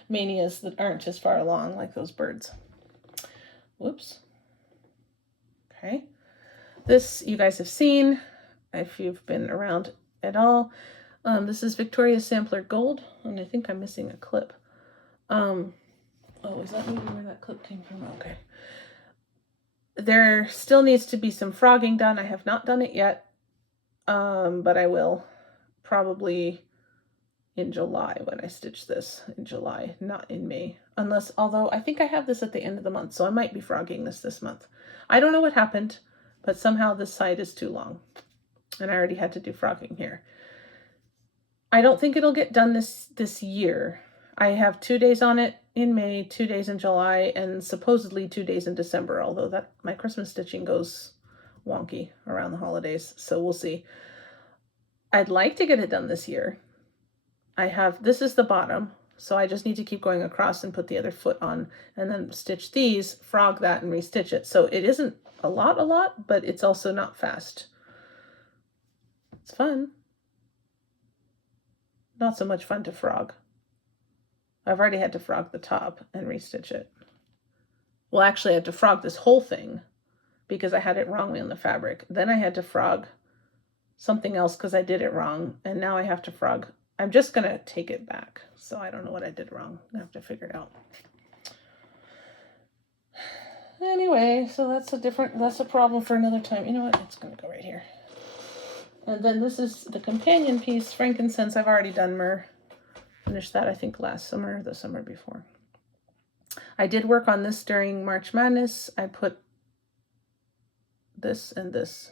Maynias that aren't as far along, like those birds. Whoops. Okay. This you guys have seen if you've been around at all. This is Victoria's Sampler Gold, and I think I'm missing a clip. Oh, is that maybe where that clip came from? Okay. There still needs to be some frogging done. I have not done it yet, but I will probably in July when I stitch this. In July, not in May. Although I think I have this at the end of the month, so I might be frogging this month. I don't know what happened, but somehow this side is too long, and I already had to do frogging here. I don't think it'll get done this year. I have 2 days on it in May, 2 days in July, and supposedly 2 days in December, although that my Christmas stitching goes wonky around the holidays, so we'll see. I'd like to get it done this year. This is the bottom, so I just need to keep going across and put the other foot on, and then stitch these, frog that, and restitch it. So it isn't a lot, but it's also not fast. It's fun. Not so much fun to frog. I've already had to frog the top and restitch it. Well, actually I had to frog this whole thing because I had it wrongly on the fabric. Then I had to frog something else because I did it wrong, and now I have to frog. I'm just gonna take it back, so I don't know what I did wrong. I have to figure it out. Anyway, so that's a problem for another time. You know what? It's gonna go right here. And then this is the companion piece, frankincense. I've already done myrrh. Finished that, I think, last summer or the summer before. I did work on this during March Madness. I put this and this.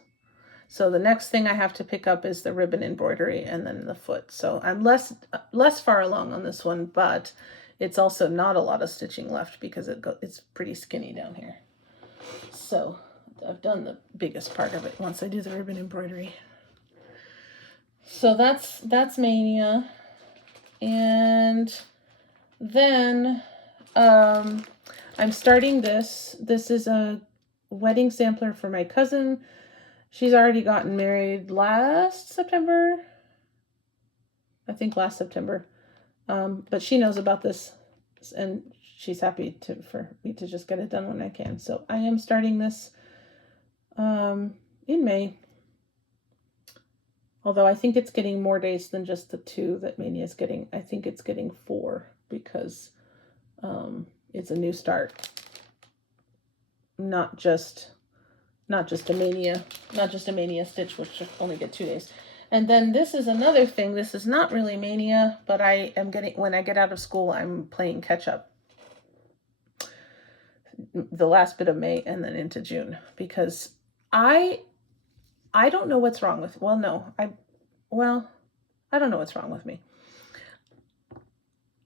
So the next thing I have to pick up is the ribbon embroidery and then the foot. So I'm less far along on this one, but it's also not a lot of stitching left because it's pretty skinny down here. So I've done the biggest part of it once I do the ribbon embroidery. So that's Maynia. And then I'm starting this. This is a wedding sampler for my cousin. She's already gotten married last September. I think last September. But she knows about this, and she's happy for me to just get it done when I can. So I am starting this in May. Although I think it's getting more days than just the 2 that Maynia is getting. I think it's getting 4 because it's a new start. Not just a Maynia stitch, which should only get 2 days. And then this is another thing. This is not really Maynia, but I am getting, when I get out of school, I'm playing catch up the last bit of May and then into June, because I don't know what's wrong with, I don't know what's wrong with me.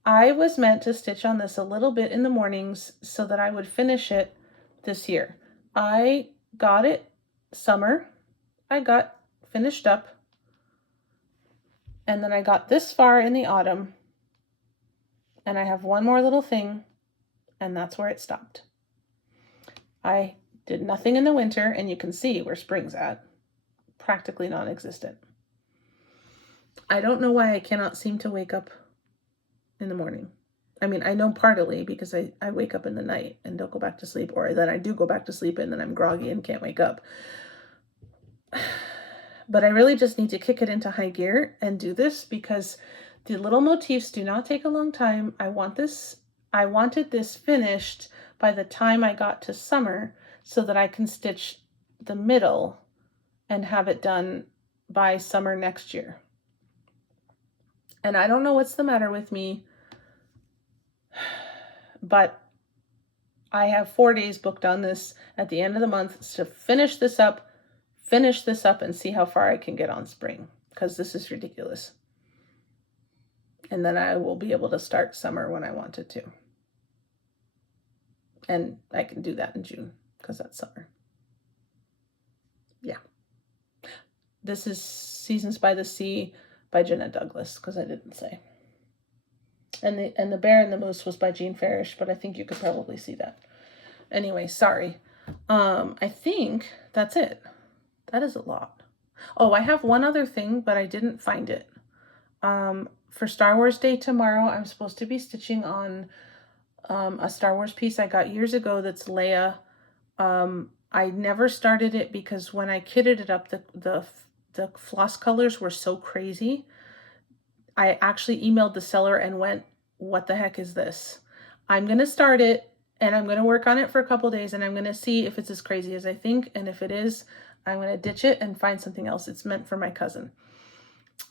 I was meant to stitch on this a little bit in the mornings so that I would finish it this year. I got it summer. I got finished up. And then I got this far in the autumn. And I have one more little thing. And that's where it stopped. I did nothing in the winter. And you can see where spring's at. Practically non-existent. I don't know why I cannot seem to wake up in the morning. I mean, I know partly because I wake up in the night and don't go back to sleep, or then I do go back to sleep and then I'm groggy and can't wake up. But I really just need to kick it into high gear and do this because the little motifs do not take a long time. I wanted this finished by the time I got to summer so that I can stitch the middle and have it done by summer next year. And I don't know what's the matter with me, but I have 4 days booked on this at the end of the month to finish this up and see how far I can get on spring, because this is ridiculous. And then I will be able to start summer when I wanted to. And I can do that in June because that's summer. Yeah. This is Seasons by the Sea by Jeanette Douglas, because I didn't say. And the Bear and the Moose was by Jean Farish, but I think you could probably see that. Anyway, sorry. I think that's it. That is a lot. Oh, I have one other thing, but I didn't find it. For Star Wars Day tomorrow, I'm supposed to be stitching on a Star Wars piece I got years ago that's Leia. I never started it because when I kitted it up, the floss colors were so crazy. I actually emailed the seller and went, what the heck is this? I'm going to start it and I'm going to work on it for a couple days and I'm going to see if it's as crazy as I think. And if it is, I'm going to ditch it and find something else. It's meant for my cousin.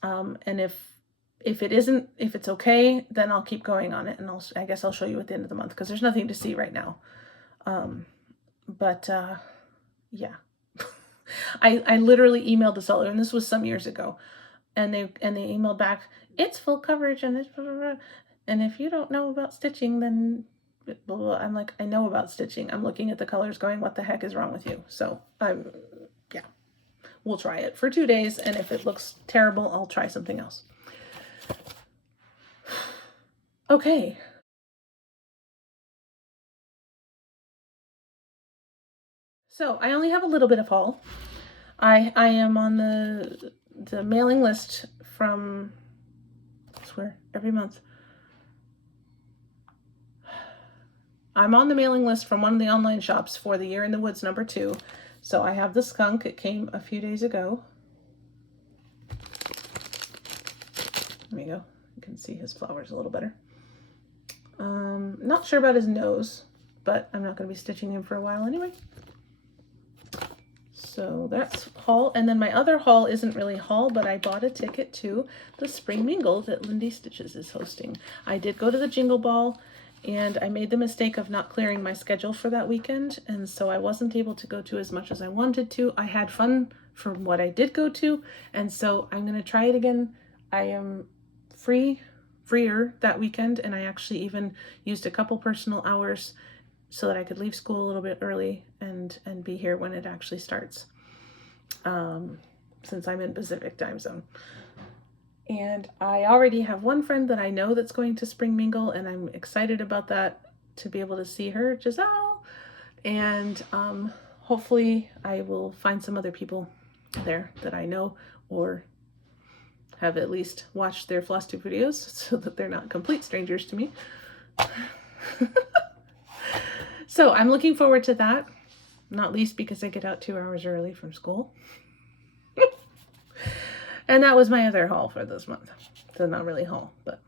And if it isn't, if it's okay, then I'll keep going on it. And I guess I'll show you at the end of the month because there's nothing to see right now. Yeah. I literally emailed the seller, and this was some years ago, and they emailed back, it's full coverage and it's blah, blah, blah. And if you don't know about stitching, then blah, blah. I'm like, I know about stitching. I'm looking at the colors going, what the heck is wrong with you? So we'll try it for 2 days, and if it looks terrible, I'll try something else. Okay. So I only have a little bit of haul. I am on the mailing list from, I swear, every month. I'm on the mailing list from one of the online shops for the Year in the Woods #2. So I have the skunk. It came a few days ago. There we go. You can see his flowers a little better. Not sure about his nose, but I'm not going to be stitching him for a while anyway. So that's haul. And then my other haul isn't really haul, but I bought a ticket to the Spring Mingle that Lindy Stitches is hosting. I did go to the Jingle Ball, and I made the mistake of not clearing my schedule for that weekend, and so I wasn't able to go to as much as I wanted to. I had fun for what I did go to, and so I'm going to try it again. I am freer that weekend, and I actually even used a couple personal hours so that I could leave school a little bit early and be here when it actually starts, since I'm in Pacific time zone. And I already have one friend that I know that's going to Spring Mingle, and I'm excited about that, to be able to see her, Giselle. And hopefully I will find some other people there that I know or have at least watched their Flosstube videos so that they're not complete strangers to me. So I'm looking forward to that, not least because I get out 2 hours early from school. And that was my other haul for this month. So not really haul, but.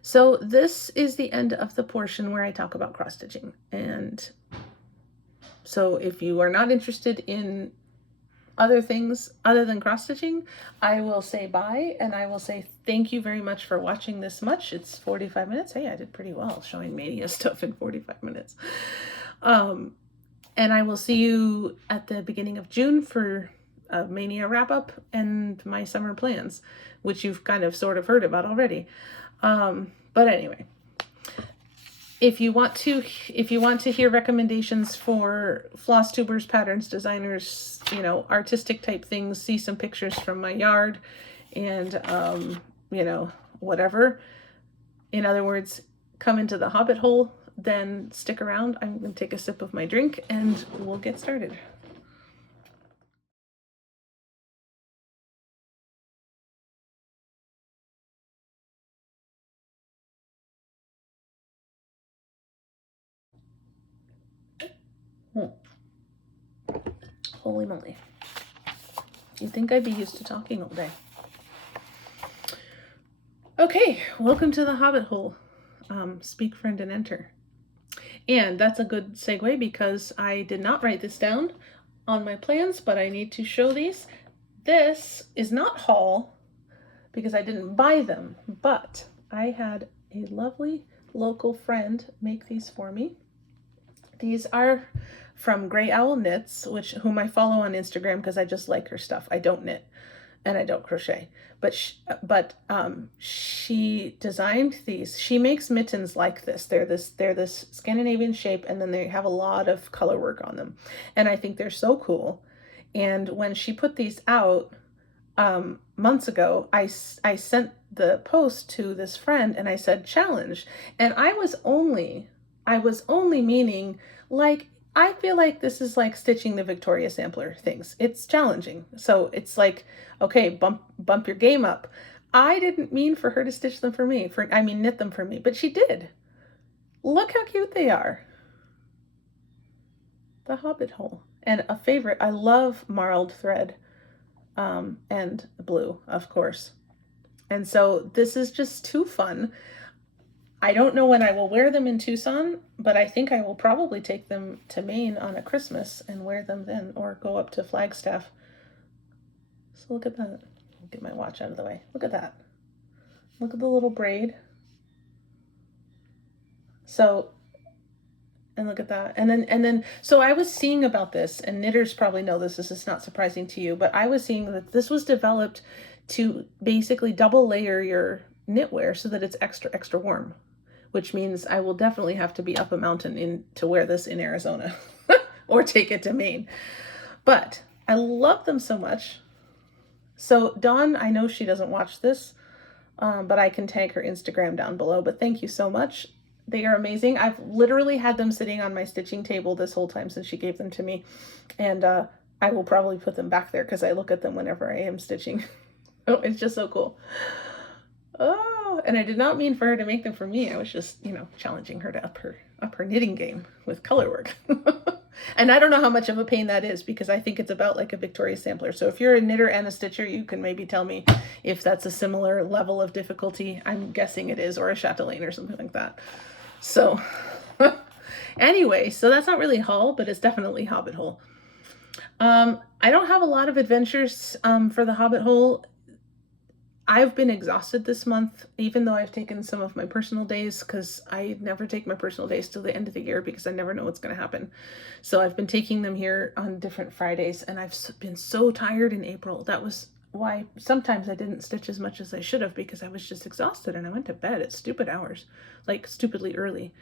So this is the end of the portion where I talk about cross stitching. And so if you are not interested in other things other than cross stitching, I will say bye, and I will say thank you very much for watching this much. It's 45 minutes. Hey, I did pretty well showing Maynia stuff in 45 minutes. And I will see you at the beginning of June for a Maynia wrap up and my summer plans, which you've kind of sort of heard about already. But anyway, if you want to hear recommendations for floss tubers, patterns, designers, you know, artistic type things, see some pictures from my yard, and you know, whatever. In other words, come into the Hobbit hole, then stick around. I'm going to take a sip of my drink and we'll get started. Holy moly. You'd think I'd be used to talking all day. Okay, welcome to the Hobbit hole. Speak, friend, and enter. And that's a good segue because I did not write this down on my plans, but I need to show these. This is not haul because I didn't buy them, but I had a lovely local friend make these for me. These are from Grey Owl Knits, whom I follow on Instagram because I just like her stuff. I don't knit and I don't crochet, but she designed these. She makes mittens like this. They're this Scandinavian shape, and then they have a lot of color work on them, and I think they're so cool. And when she put these out months ago, I sent the post to this friend and I said challenge, and I was only meaning, like, I feel like this is like stitching the Victoria sampler things. It's challenging. So it's like, okay, bump your game up. I didn't mean for her to stitch them for me, knit them for me, but she did. Look how cute they are. The Hobbit hole. And a favorite, I love marled thread, and blue, of course. And so this is just too fun. I don't know when I will wear them in Tucson, but I think I will probably take them to Maine on a Christmas and wear them then, or go up to Flagstaff. So look at that. I'll get my watch out of the way. Look at that. Look at the little braid. So, and look at that. And then, so I was seeing about this, and knitters probably know this is not surprising to you, but I was seeing that this was developed to basically double layer your knitwear so that it's extra warm, which means I will definitely have to be up a mountain to wear this in Arizona or take it to Maine. But I love them so much. So Dawn, I know she doesn't watch this, but I can tag her Instagram down below. But thank you so much. They are amazing. I've literally had them sitting on my stitching table this whole time since she gave them to me. And I will probably put them back there because I look at them whenever I am stitching. Oh, it's just so cool. Oh, and I did not mean for her to make them for me. I was just, you know, challenging her to up her knitting game with color work. And I don't know how much of a pain that is because I think it's about like a Victoria sampler. So if you're a knitter and a stitcher, you can maybe tell me if that's a similar level of difficulty. I'm guessing it is, or a Chatelaine or something like that. So anyway, so that's not really haul, but it's definitely Hobbit Hole. I don't have a lot of adventures for the Hobbit Hole. I've been exhausted this month, even though I've taken some of my personal days, because I never take my personal days till the end of the year because I never know what's going to happen. So I've been taking them here on different Fridays, and I've been so tired in April. That was why sometimes I didn't stitch as much as I should have, because I was just exhausted and I went to bed at stupid hours, like stupidly early.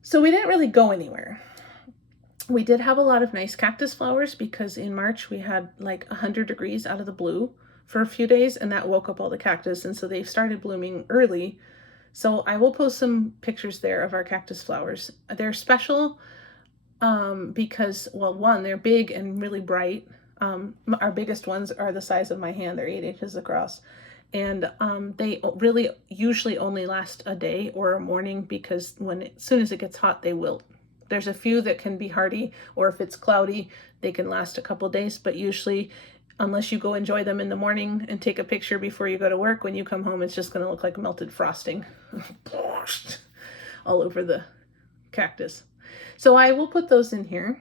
So we didn't really go anywhere. We did have a lot of nice cactus flowers because in March we had like 100 degrees out of the blue for a few days, and that woke up all the cactus, and so they started blooming early. So I will post some pictures there of our cactus flowers. They're special because, well, one, they're big and really bright. Our biggest ones are the size of my hand. They're 8 inches across, and they really usually only last a day or a morning because as soon as it gets hot, they wilt. There's a few that can be hardy, or if it's cloudy, they can last a couple days, but usually, unless you go enjoy them in the morning and take a picture before you go to work, when you come home, it's just going to look like melted frosting all over the cactus. So I will put those in here.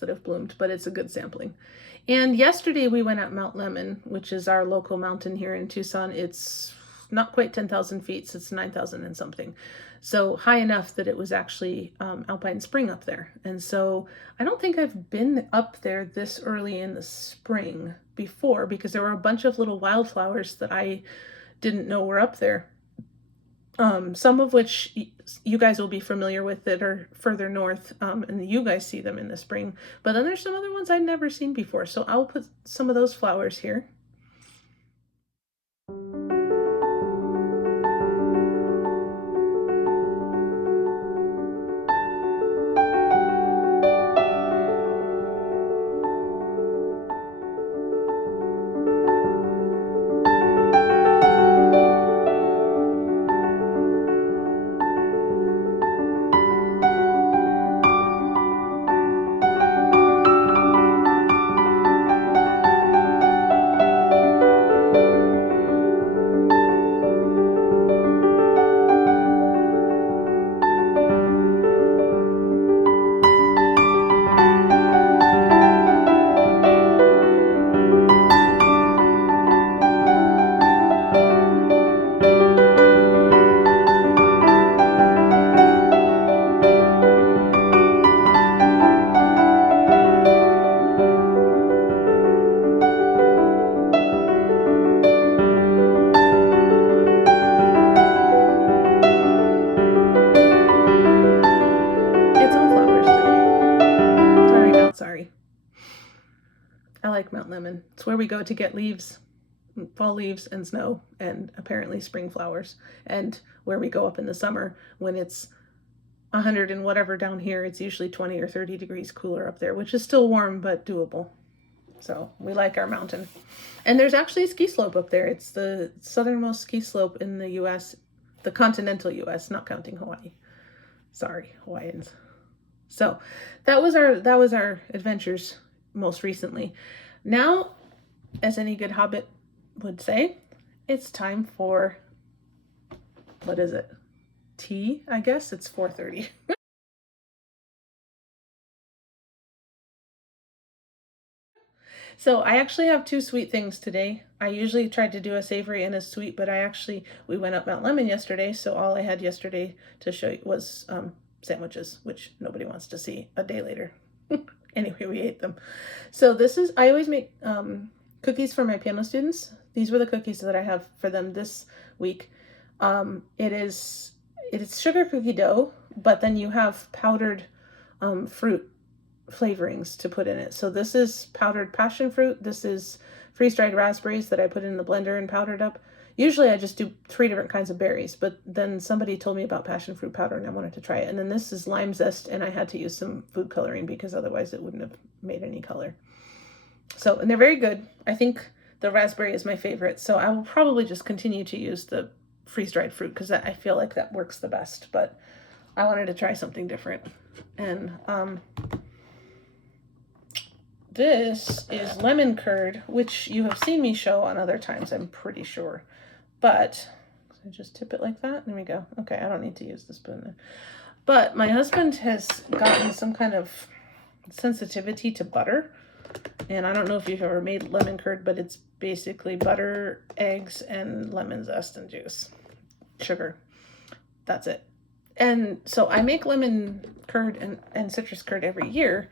That have bloomed, but it's a good sampling. And yesterday we went at Mount Lemmon, which is our local mountain here in Tucson. It's not quite 10,000 feet, so it's 9,000 and something. So high enough that it was actually alpine spring up there. And so I don't think I've been up there this early in the spring before, because there were a bunch of little wildflowers that I didn't know were up there. Some of which you guys will be familiar with that are further north, and you guys see them in the spring. But then there's some other ones I've never seen before, so I'll put some of those flowers here. lemon. It's where we go to get leaves, fall leaves and snow, and apparently spring flowers, and where we go up in the summer when it's 100 and whatever down here. It's usually 20 or 30 degrees cooler up there, which is still warm but doable. So we like our mountain. And there's actually a ski slope up there. It's the southernmost ski slope in the US, the continental US, not counting Hawaii. Sorry, Hawaiians. So that was our adventures most recently. Now, as any good hobbit would say, it's time for, what is it? Tea, I guess. It's 4:30. So I actually have two sweet things today. I usually tried to do a savory and a sweet, but we went up Mount Lemon yesterday, so all I had yesterday to show you was sandwiches, which nobody wants to see a day later. Anyway, we ate them. So I always make cookies for my piano students. These were the cookies that I have for them this week. It is sugar cookie dough, but then you have powdered fruit flavorings to put in it. So this is powdered passion fruit. This is freeze-dried raspberries that I put in the blender and powdered up. Usually I just do 3 different kinds of berries, but then somebody told me about passion fruit powder and I wanted to try it. And then this is lime zest, and I had to use some food coloring because otherwise it wouldn't have made any color. So, and they're very good. I think the raspberry is my favorite. So I will probably just continue to use the freeze-dried fruit because I feel like that works the best, but I wanted to try something different. And this is lemon curd, which you have seen me show on other times, I'm pretty sure. But I just tip it like that. There we go. Okay, I don't need to use the spoon then. But my husband has gotten some kind of sensitivity to butter. And I don't know if you've ever made lemon curd, but it's basically butter, eggs, and lemon zest and juice. Sugar. That's it. And so I make lemon curd and citrus curd every year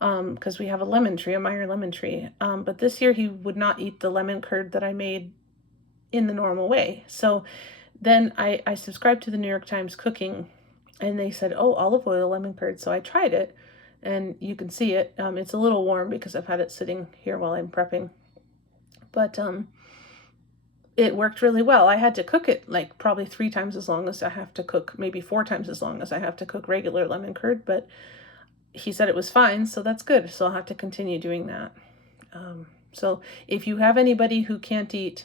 because we have a lemon tree, a Meyer lemon tree. But this year he would not eat the lemon curd that I made in the normal way. So then I subscribed to the New York Times Cooking, and they said, oh, olive oil lemon curd. So I tried it, and you can see it. It's a little warm because I've had it sitting here while I'm prepping. But it worked really well. I had to cook it like probably 3 times as long as I have to cook, maybe 4 times as long as I have to cook regular lemon curd, but he said it was fine, so that's good. So I'll have to continue doing that. So if you have anybody who can't eat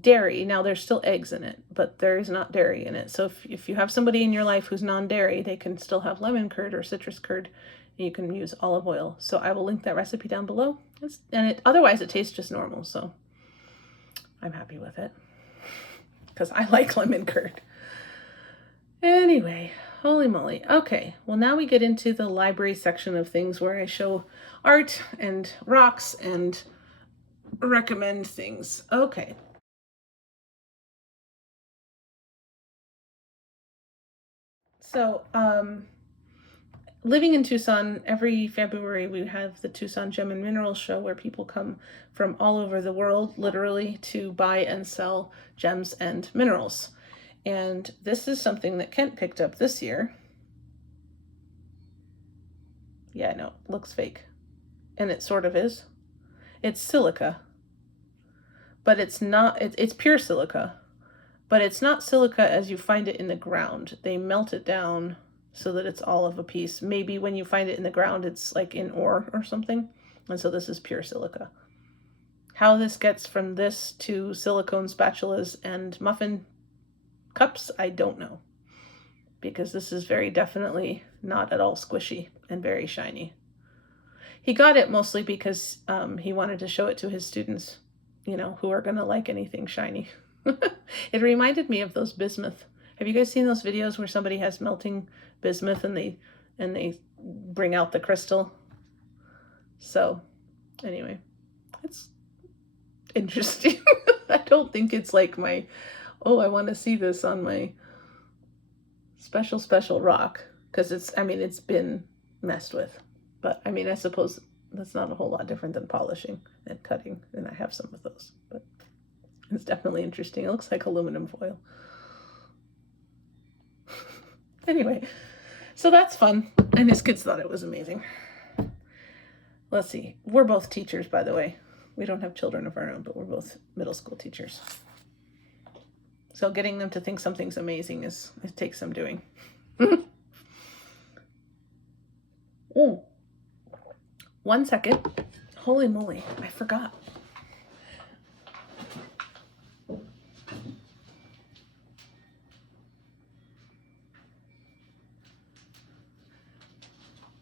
dairy, now there's still eggs in it, but there is not dairy in it. So if you have somebody in your life who's non-dairy, they can still have lemon curd or citrus curd, and you can use olive oil. So I will link that recipe down below. Otherwise it tastes just normal, so I'm happy with it because I like lemon curd. Anyway, holy moly. Okay, well now we get into the library section of things where I show art and rocks and recommend things. Okay. So, living in Tucson, every February we have the Tucson Gem and Minerals Show where people come from all over the world, literally, to buy and sell gems and minerals. And this is something that Kent picked up this year. Yeah, I know, it looks fake. And it sort of is. It's silica. But it's not, it's pure silica. But it's not silica as you find it in the ground. They melt it down so that it's all of a piece. Maybe when you find it in the ground, it's like in ore or something. And so this is pure silica. How this gets from this to silicone spatulas and muffin cups, I don't know. Because this is very definitely not at all squishy and very shiny. He got it mostly because he wanted to show it to his students, you know, who are going to like anything shiny. It reminded me of those bismuth. Have you guys seen those videos where somebody has melting bismuth and they bring out the crystal? So anyway, it's interesting. I don't think it's like my, oh, I want to see this on my special rock, because it's been messed with. But I mean, I suppose that's not a whole lot different than polishing and cutting, and I have some of those, but it's definitely interesting. It looks like aluminum foil. Anyway, so that's fun. And his kids thought it was amazing. Let's see. We're both teachers, by the way. We don't have children of our own, but we're both middle school teachers. So getting them to think something's amazing it takes some doing. Ooh. 1 second. Holy moly, I forgot.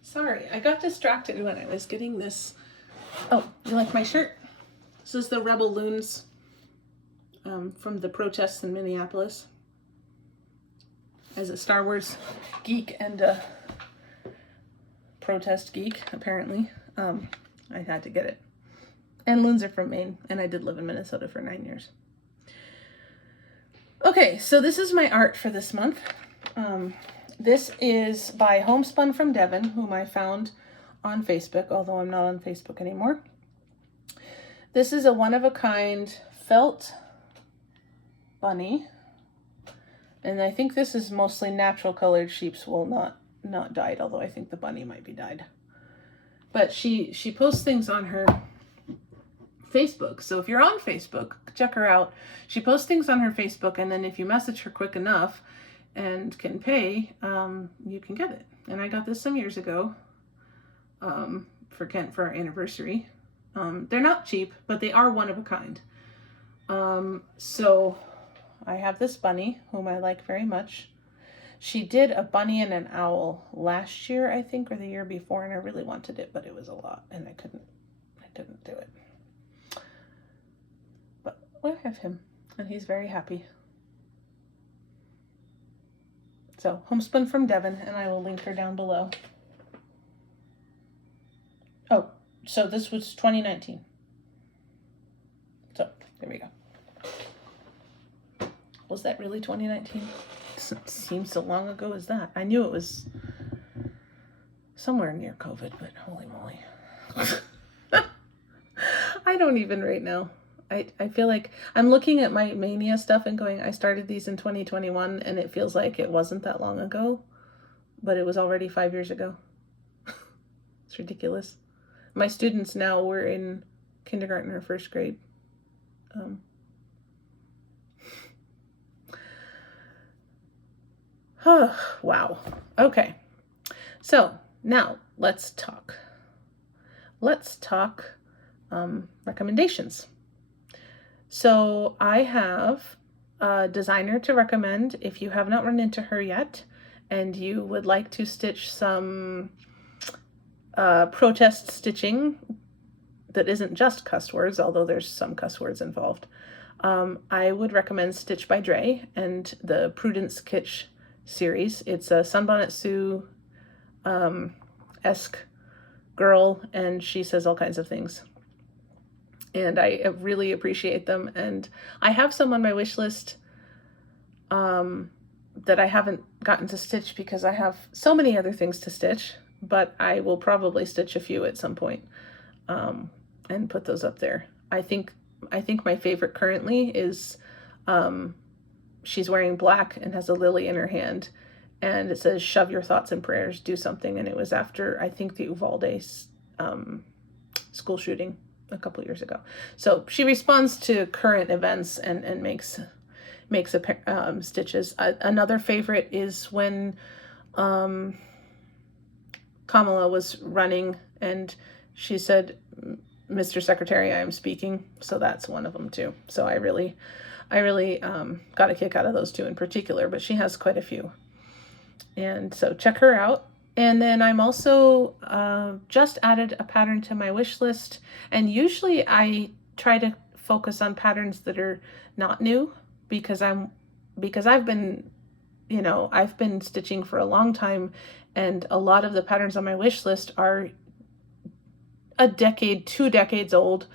Sorry, I got distracted when I was getting this. Oh, you like my shirt? This is the Rebel Loons from the protests in Minneapolis. As a Star Wars geek and a protest geek, apparently, I had to get it. And Loons are from Maine, and I did live in Minnesota for 9 years. Okay, so this is my art for this month. This is by Homespun from Devon, whom I found on Facebook, although I'm not on Facebook anymore. This is a one-of-a-kind felt bunny, and I think this is mostly natural colored sheep's wool, not dyed, although I think the bunny might be dyed. But she posts things on her Facebook, so if you're on Facebook, check her out. She posts things on her Facebook, and then if you message her quick enough and can pay, you can get it. And I got this some years ago for Kent for our anniversary. They're not cheap, but they are one of a kind. So I have this bunny, whom I like very much. She did a bunny and an owl last year, I think, or the year before, and I really wanted it, but it was a lot, and I couldn't do it. But I have him, and he's very happy. So, Homespun from Devon, and I will link her down below. Oh, so this was 2019. So, there we go. Was that really 2019? It seems so long ago as that. I knew it was somewhere near COVID, but holy moly. I don't even right now. I feel like I'm looking at my Maynia stuff and going, I started these in 2021 and it feels like it wasn't that long ago, but it was already 5 years ago. It's ridiculous. My students now were in kindergarten or first grade. Oh, wow. Okay. So now let's talk. Recommendations. So I have a designer to recommend if you have not run into her yet and you would like to stitch some protest stitching that isn't just cuss words, although there's some cuss words involved. I would recommend Stitch by Dre and the Prudence Kitsch series. It's a Sunbonnet Sue esque girl, and she says all kinds of things. And I really appreciate them. And I have some on my wish list that I haven't gotten to stitch because I have so many other things to stitch, but I will probably stitch a few at some point and put those up there. I think my favorite currently is she's wearing black and has a lily in her hand, and it says, "Shove your thoughts and prayers, do something." And it was after, I think, the Uvalde school shooting a couple years ago. So she responds to current events and makes stitches. Another favorite is when Kamala was running and she said, "Mr. Secretary, I am speaking." So that's one of them too. So I really got a kick out of those two in particular, but she has quite a few. And so check her out. And then I'm also just added a pattern to my wish list. And usually I try to focus on patterns that are not new because I've been stitching for a long time, and a lot of the patterns on my wish list are a decade, 2 decades old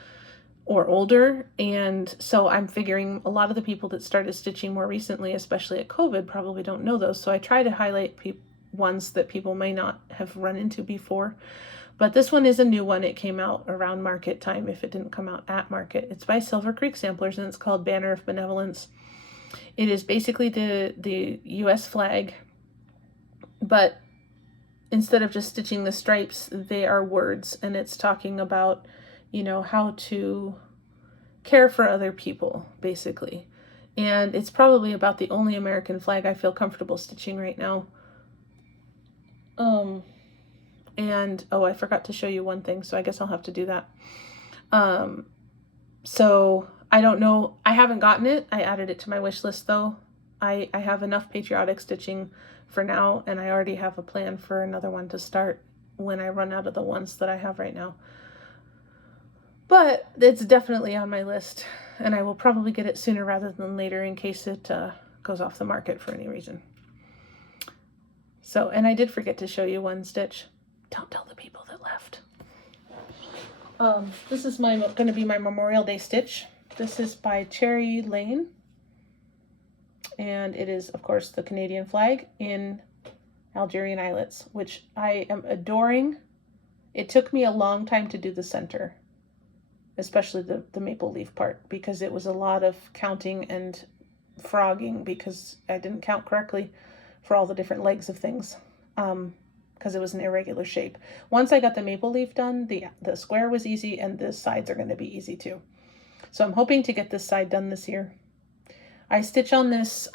or older. And so I'm figuring a lot of the people that started stitching more recently, especially at COVID, probably don't know those. So I try to highlight ones that people may not have run into before. But this one is a new one. It came out around market time if it didn't come out at market. It's by Silver Creek Samplers and it's called Banner of Benevolence. It is basically the US flag, but instead of just stitching the stripes, they are words, and it's talking about, you know, how to care for other people, basically. And it's probably about the only American flag I feel comfortable stitching right now. And oh, I forgot to show you one thing, so I guess I'll have to do that. So I don't know, I haven't gotten it. I added it to my wish list though. I have enough patriotic stitching for now, and I already have a plan for another one to start when I run out of the ones that I have right now. But it's definitely on my list, and I will probably get it sooner rather than later in case it goes off the market for any reason. So, and I did forget to show you one stitch. Don't tell the people that left. This is going to be my Memorial Day stitch. This is by Chatelaine, and it is, of course, the Canadian flag in Algerian islets, which I am adoring. It took me a long time to do the center, especially the maple leaf part, because it was a lot of counting and frogging because I didn't count correctly for all the different legs of things, because it was an irregular shape. Once I got the maple leaf done, the square was easy, and the sides are going to be easy too. So I'm hoping to get this side done this year. I stitch on this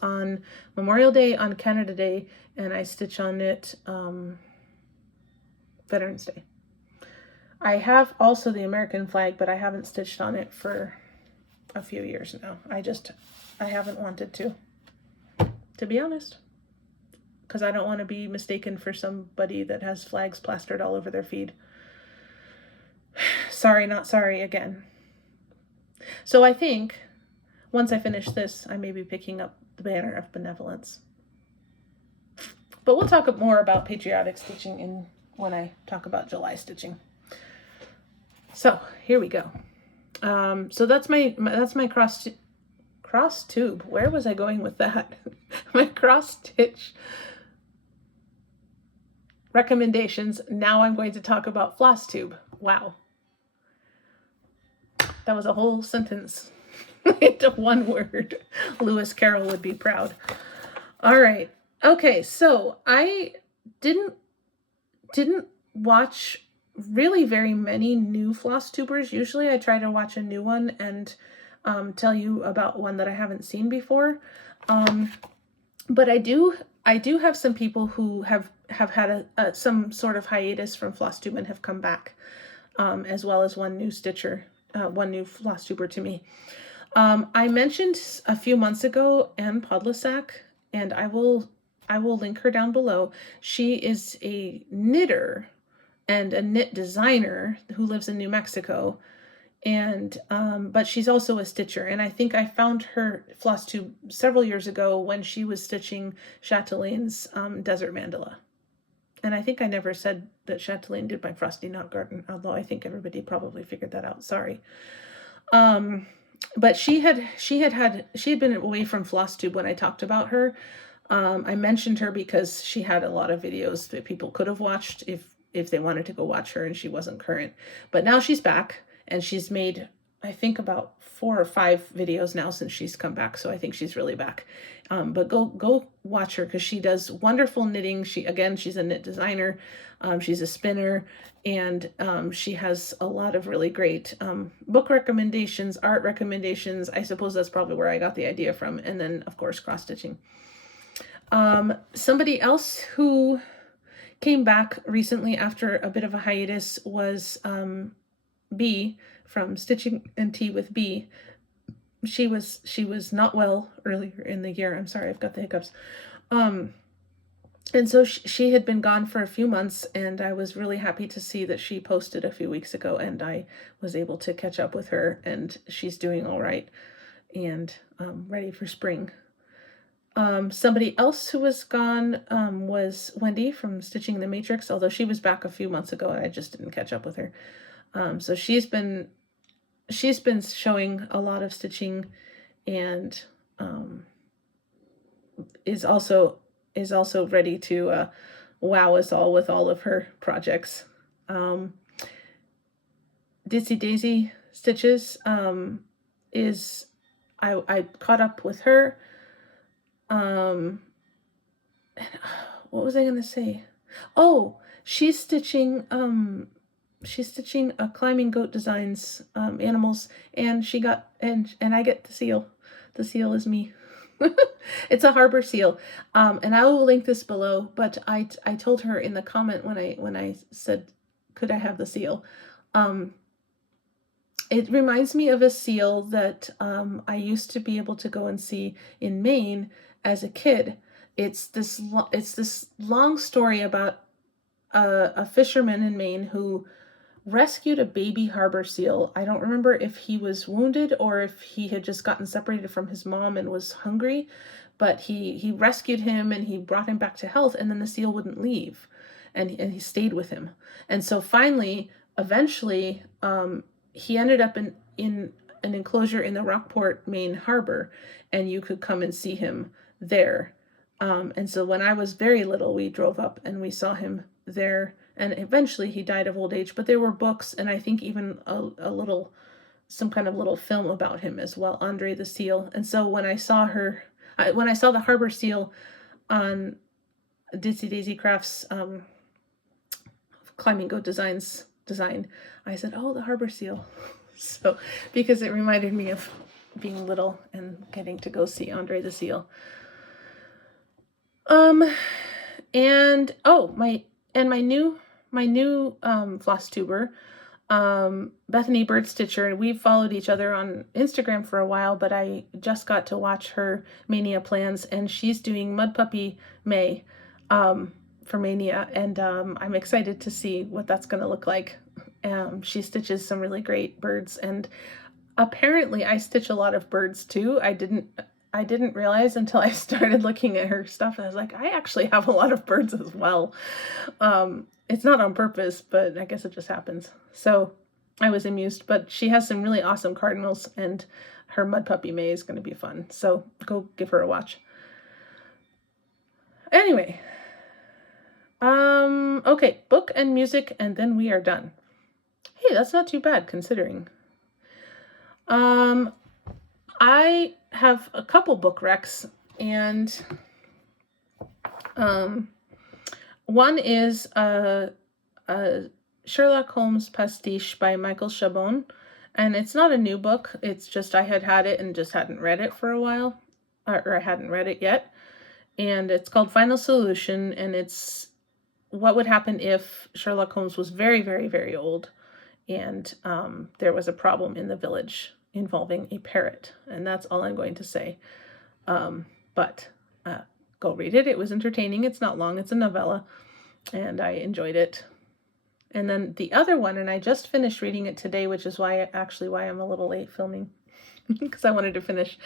on Memorial Day, on Canada Day, and I stitch on it Veterans Day. I have also the American flag, but I haven't stitched on it for a few years now. I haven't wanted to be honest, because I don't want to be mistaken for somebody that has flags plastered all over their feed. Sorry, not sorry again. So I think once I finish this, I may be picking up the Banner of Benevolence. But we'll talk more about patriotic stitching when I talk about July stitching. So here we go. So that's my cross tube. Where was I going with that? My cross stitch recommendations. Now I'm going to talk about Flosstube. Wow. That was a whole sentence into one word. Lewis Carroll would be proud. All right. Okay, so I didn't watch really very many new Flosstubers. Usually I try to watch a new one and tell you about one that I haven't seen before. But I do have some people who have had some sort of hiatus from Flosstube and have come back, as well as one new stitcher, one new Flosstuber to me. I mentioned a few months ago Anne Podlesak, and I will link her down below. She is a knitter and a knit designer who lives in New Mexico, and but she's also a stitcher. And I think I found her Flosstube several years ago when she was stitching Chatelaine's Desert Mandala. And I think I never said that Chatelaine did my Frosty Knotgarden, although I think everybody probably figured that out. Sorry. But she had been away from Flosstube when I talked about her. I mentioned her because she had a lot of videos that people could have watched if they wanted to go watch her, and she wasn't current. But now she's back, and she's made, I think, about 4 or 5 videos now since she's come back. So I think she's really back. But go watch her, because she does wonderful knitting. She's a knit designer. She's a spinner, and she has a lot of really great book recommendations, art recommendations. I suppose that's probably where I got the idea from. And then, of course, cross-stitching. Somebody else who came back recently after a bit of a hiatus was Bee from Stitching and Tea with Bee. She was not well earlier in the year. I'm sorry, I've got the hiccups. And so she had been gone for a few months, and I was really happy to see that she posted a few weeks ago, and I was able to catch up with her, and she's doing all right and ready for spring. Somebody else who was gone was Wendy from Stitching the Matrix, although she was back a few months ago and I just didn't catch up with her. So she's been showing a lot of stitching, and is also ready to wow us all with all of her projects. Ditsy Daisy Stitches is I caught up with her. And what was I gonna say? Oh, she's stitching she's stitching a Climbing Goat Designs animals, and she got and I get the seal. The seal is me. It's a harbor seal, and I will link this below. But I told her in the comment when I said, could I have the seal? It reminds me of a seal that I used to be able to go and see in Maine as a kid. It's this long story about a fisherman in Maine who rescued a baby harbor seal. I don't remember if he was wounded or if he had just gotten separated from his mom and was hungry, but he rescued him and he brought him back to health, and then the seal wouldn't leave, and he stayed with him. And so finally, eventually, he ended up in an enclosure in the Rockport, Maine harbor, and you could come and see him there. And so when I was very little, we drove up and we saw him there, and eventually he died of old age, but there were books and I think even some kind of little film about him as well, Andre the Seal. And so when I saw the harbor seal on Ditsy Daisy Crafts Climbing Goat Designs design, I said, oh, the harbor seal. So because it reminded me of being little and getting to go see Andre the Seal. And oh, my new Flosstuber, Bethany Bird Stitcher, and we've followed each other on Instagram for a while, but I just got to watch her Maynia Plans, and she's doing Mud Puppy May for Maynia, and I'm excited to see what that's going to look like. She stitches some really great birds, and apparently I stitch a lot of birds too. I didn't realize until I started looking at her stuff, and I was like, I actually have a lot of birds as well. It's not on purpose, but I guess it just happens. So I was amused, but she has some really awesome cardinals, and her Mud Puppy May is going to be fun. So go give her a watch. Anyway, okay, book and music, and then we are done. Hey, that's not too bad considering. I have a couple book recs, and one is a Sherlock Holmes pastiche by Michael Chabon, and it's not a new book. It's just I had it and just hadn't read it for a while, or I hadn't read it yet. And it's called Final Solution, and it's what would happen if Sherlock Holmes was very, very, very old, and there was a problem in the village involving a parrot, and that's all I'm going to say. But go read it. It was entertaining. It's not long. It's a novella, and I enjoyed it. And then the other one, and I just finished reading it today, which is why I'm a little late filming, because I wanted to finish.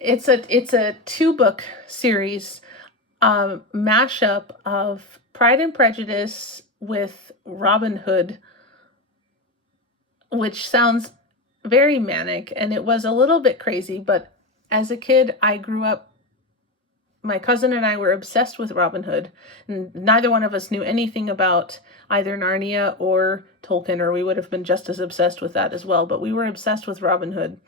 It's a 2-book series, mashup of Pride and Prejudice with Robin Hood, which sounds very manic, and it was a little bit crazy, but as a kid, I grew up, my cousin and I were obsessed with Robin Hood, and neither one of us knew anything about either Narnia or Tolkien, or we would have been just as obsessed with that as well, but we were obsessed with Robin Hood.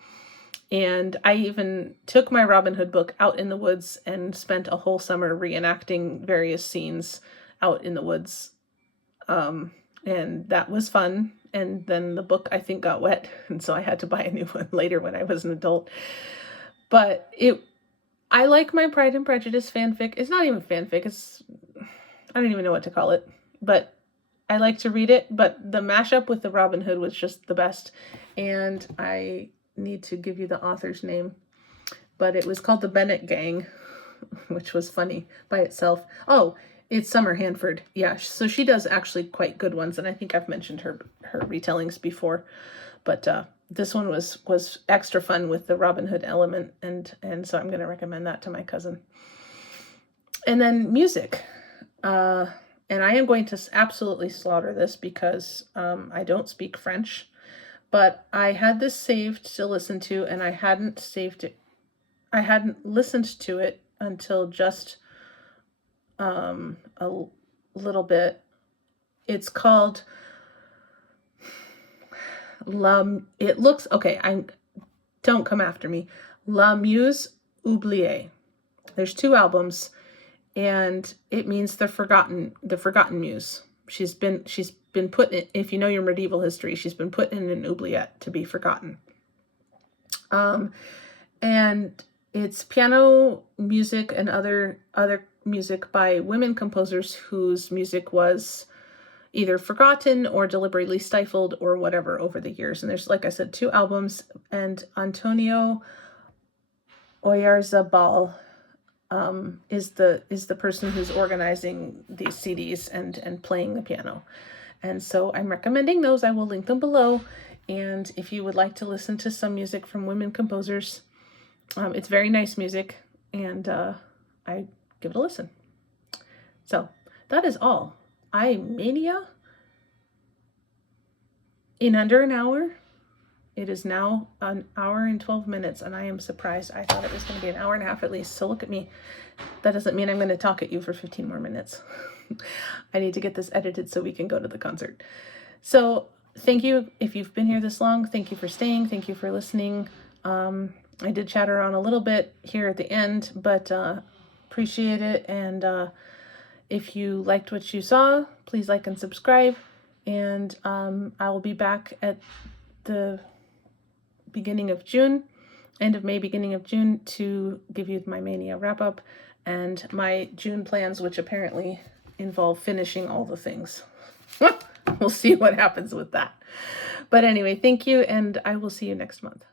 And I even took my Robin Hood book out in the woods and spent a whole summer reenacting various scenes out in the woods. And that was fun. And then the book, I think, got wet, and so I had to buy a new one later when I was an adult. But I like my Pride and Prejudice fanfic. It's not even fanfic. I don't even know what to call it. But I like to read it. But the mashup with the Robin Hood was just the best. And I need to give you the author's name. But it was called The Bennett Gang, which was funny by itself. Oh, it's Summer Hanford. Yeah, so she does actually quite good ones, and I think I've mentioned her retellings before. But this one was extra fun with the Robin Hood element, and so I'm going to recommend that to my cousin. And then music. And I am going to absolutely slaughter this because I don't speak French, but I had this saved to listen to, and I hadn't saved it. I hadn't listened to it until just a little bit. It's called it looks okay. Don't come after me. La Muse Oubliée. There's 2 albums, and it means the forgotten muse. She's been put in, if you know your medieval history, she's been put in an oubliette to be forgotten. And it's piano music and other music by women composers whose music was either forgotten or deliberately stifled or whatever over the years. And there's, like I said, 2 albums, and Antonio Oyarzabal is the person who's organizing these CDs and playing the piano. And so I'm recommending those. I will link them below. And if you would like to listen to some music from women composers, it's very nice music, and I give it a listen. So that is all. Maynia in under an hour. It is now an hour and 12 minutes, and I am surprised. I thought it was going to be an hour and a half at least. So look at me. That doesn't mean I'm going to talk at you for 15 more minutes. I need to get this edited so we can go to the concert. So thank you if you've been here this long. Thank you for staying. Thank you for listening. I did chatter on a little bit here at the end, but appreciate it. And if you liked what you saw, please like and subscribe. And I will be back at the beginning of June, end of May, beginning of June, to give you my Maynia wrap-up and my June plans, which apparently involve finishing all the things. We'll see what happens with that. But anyway, thank you, and I will see you next month.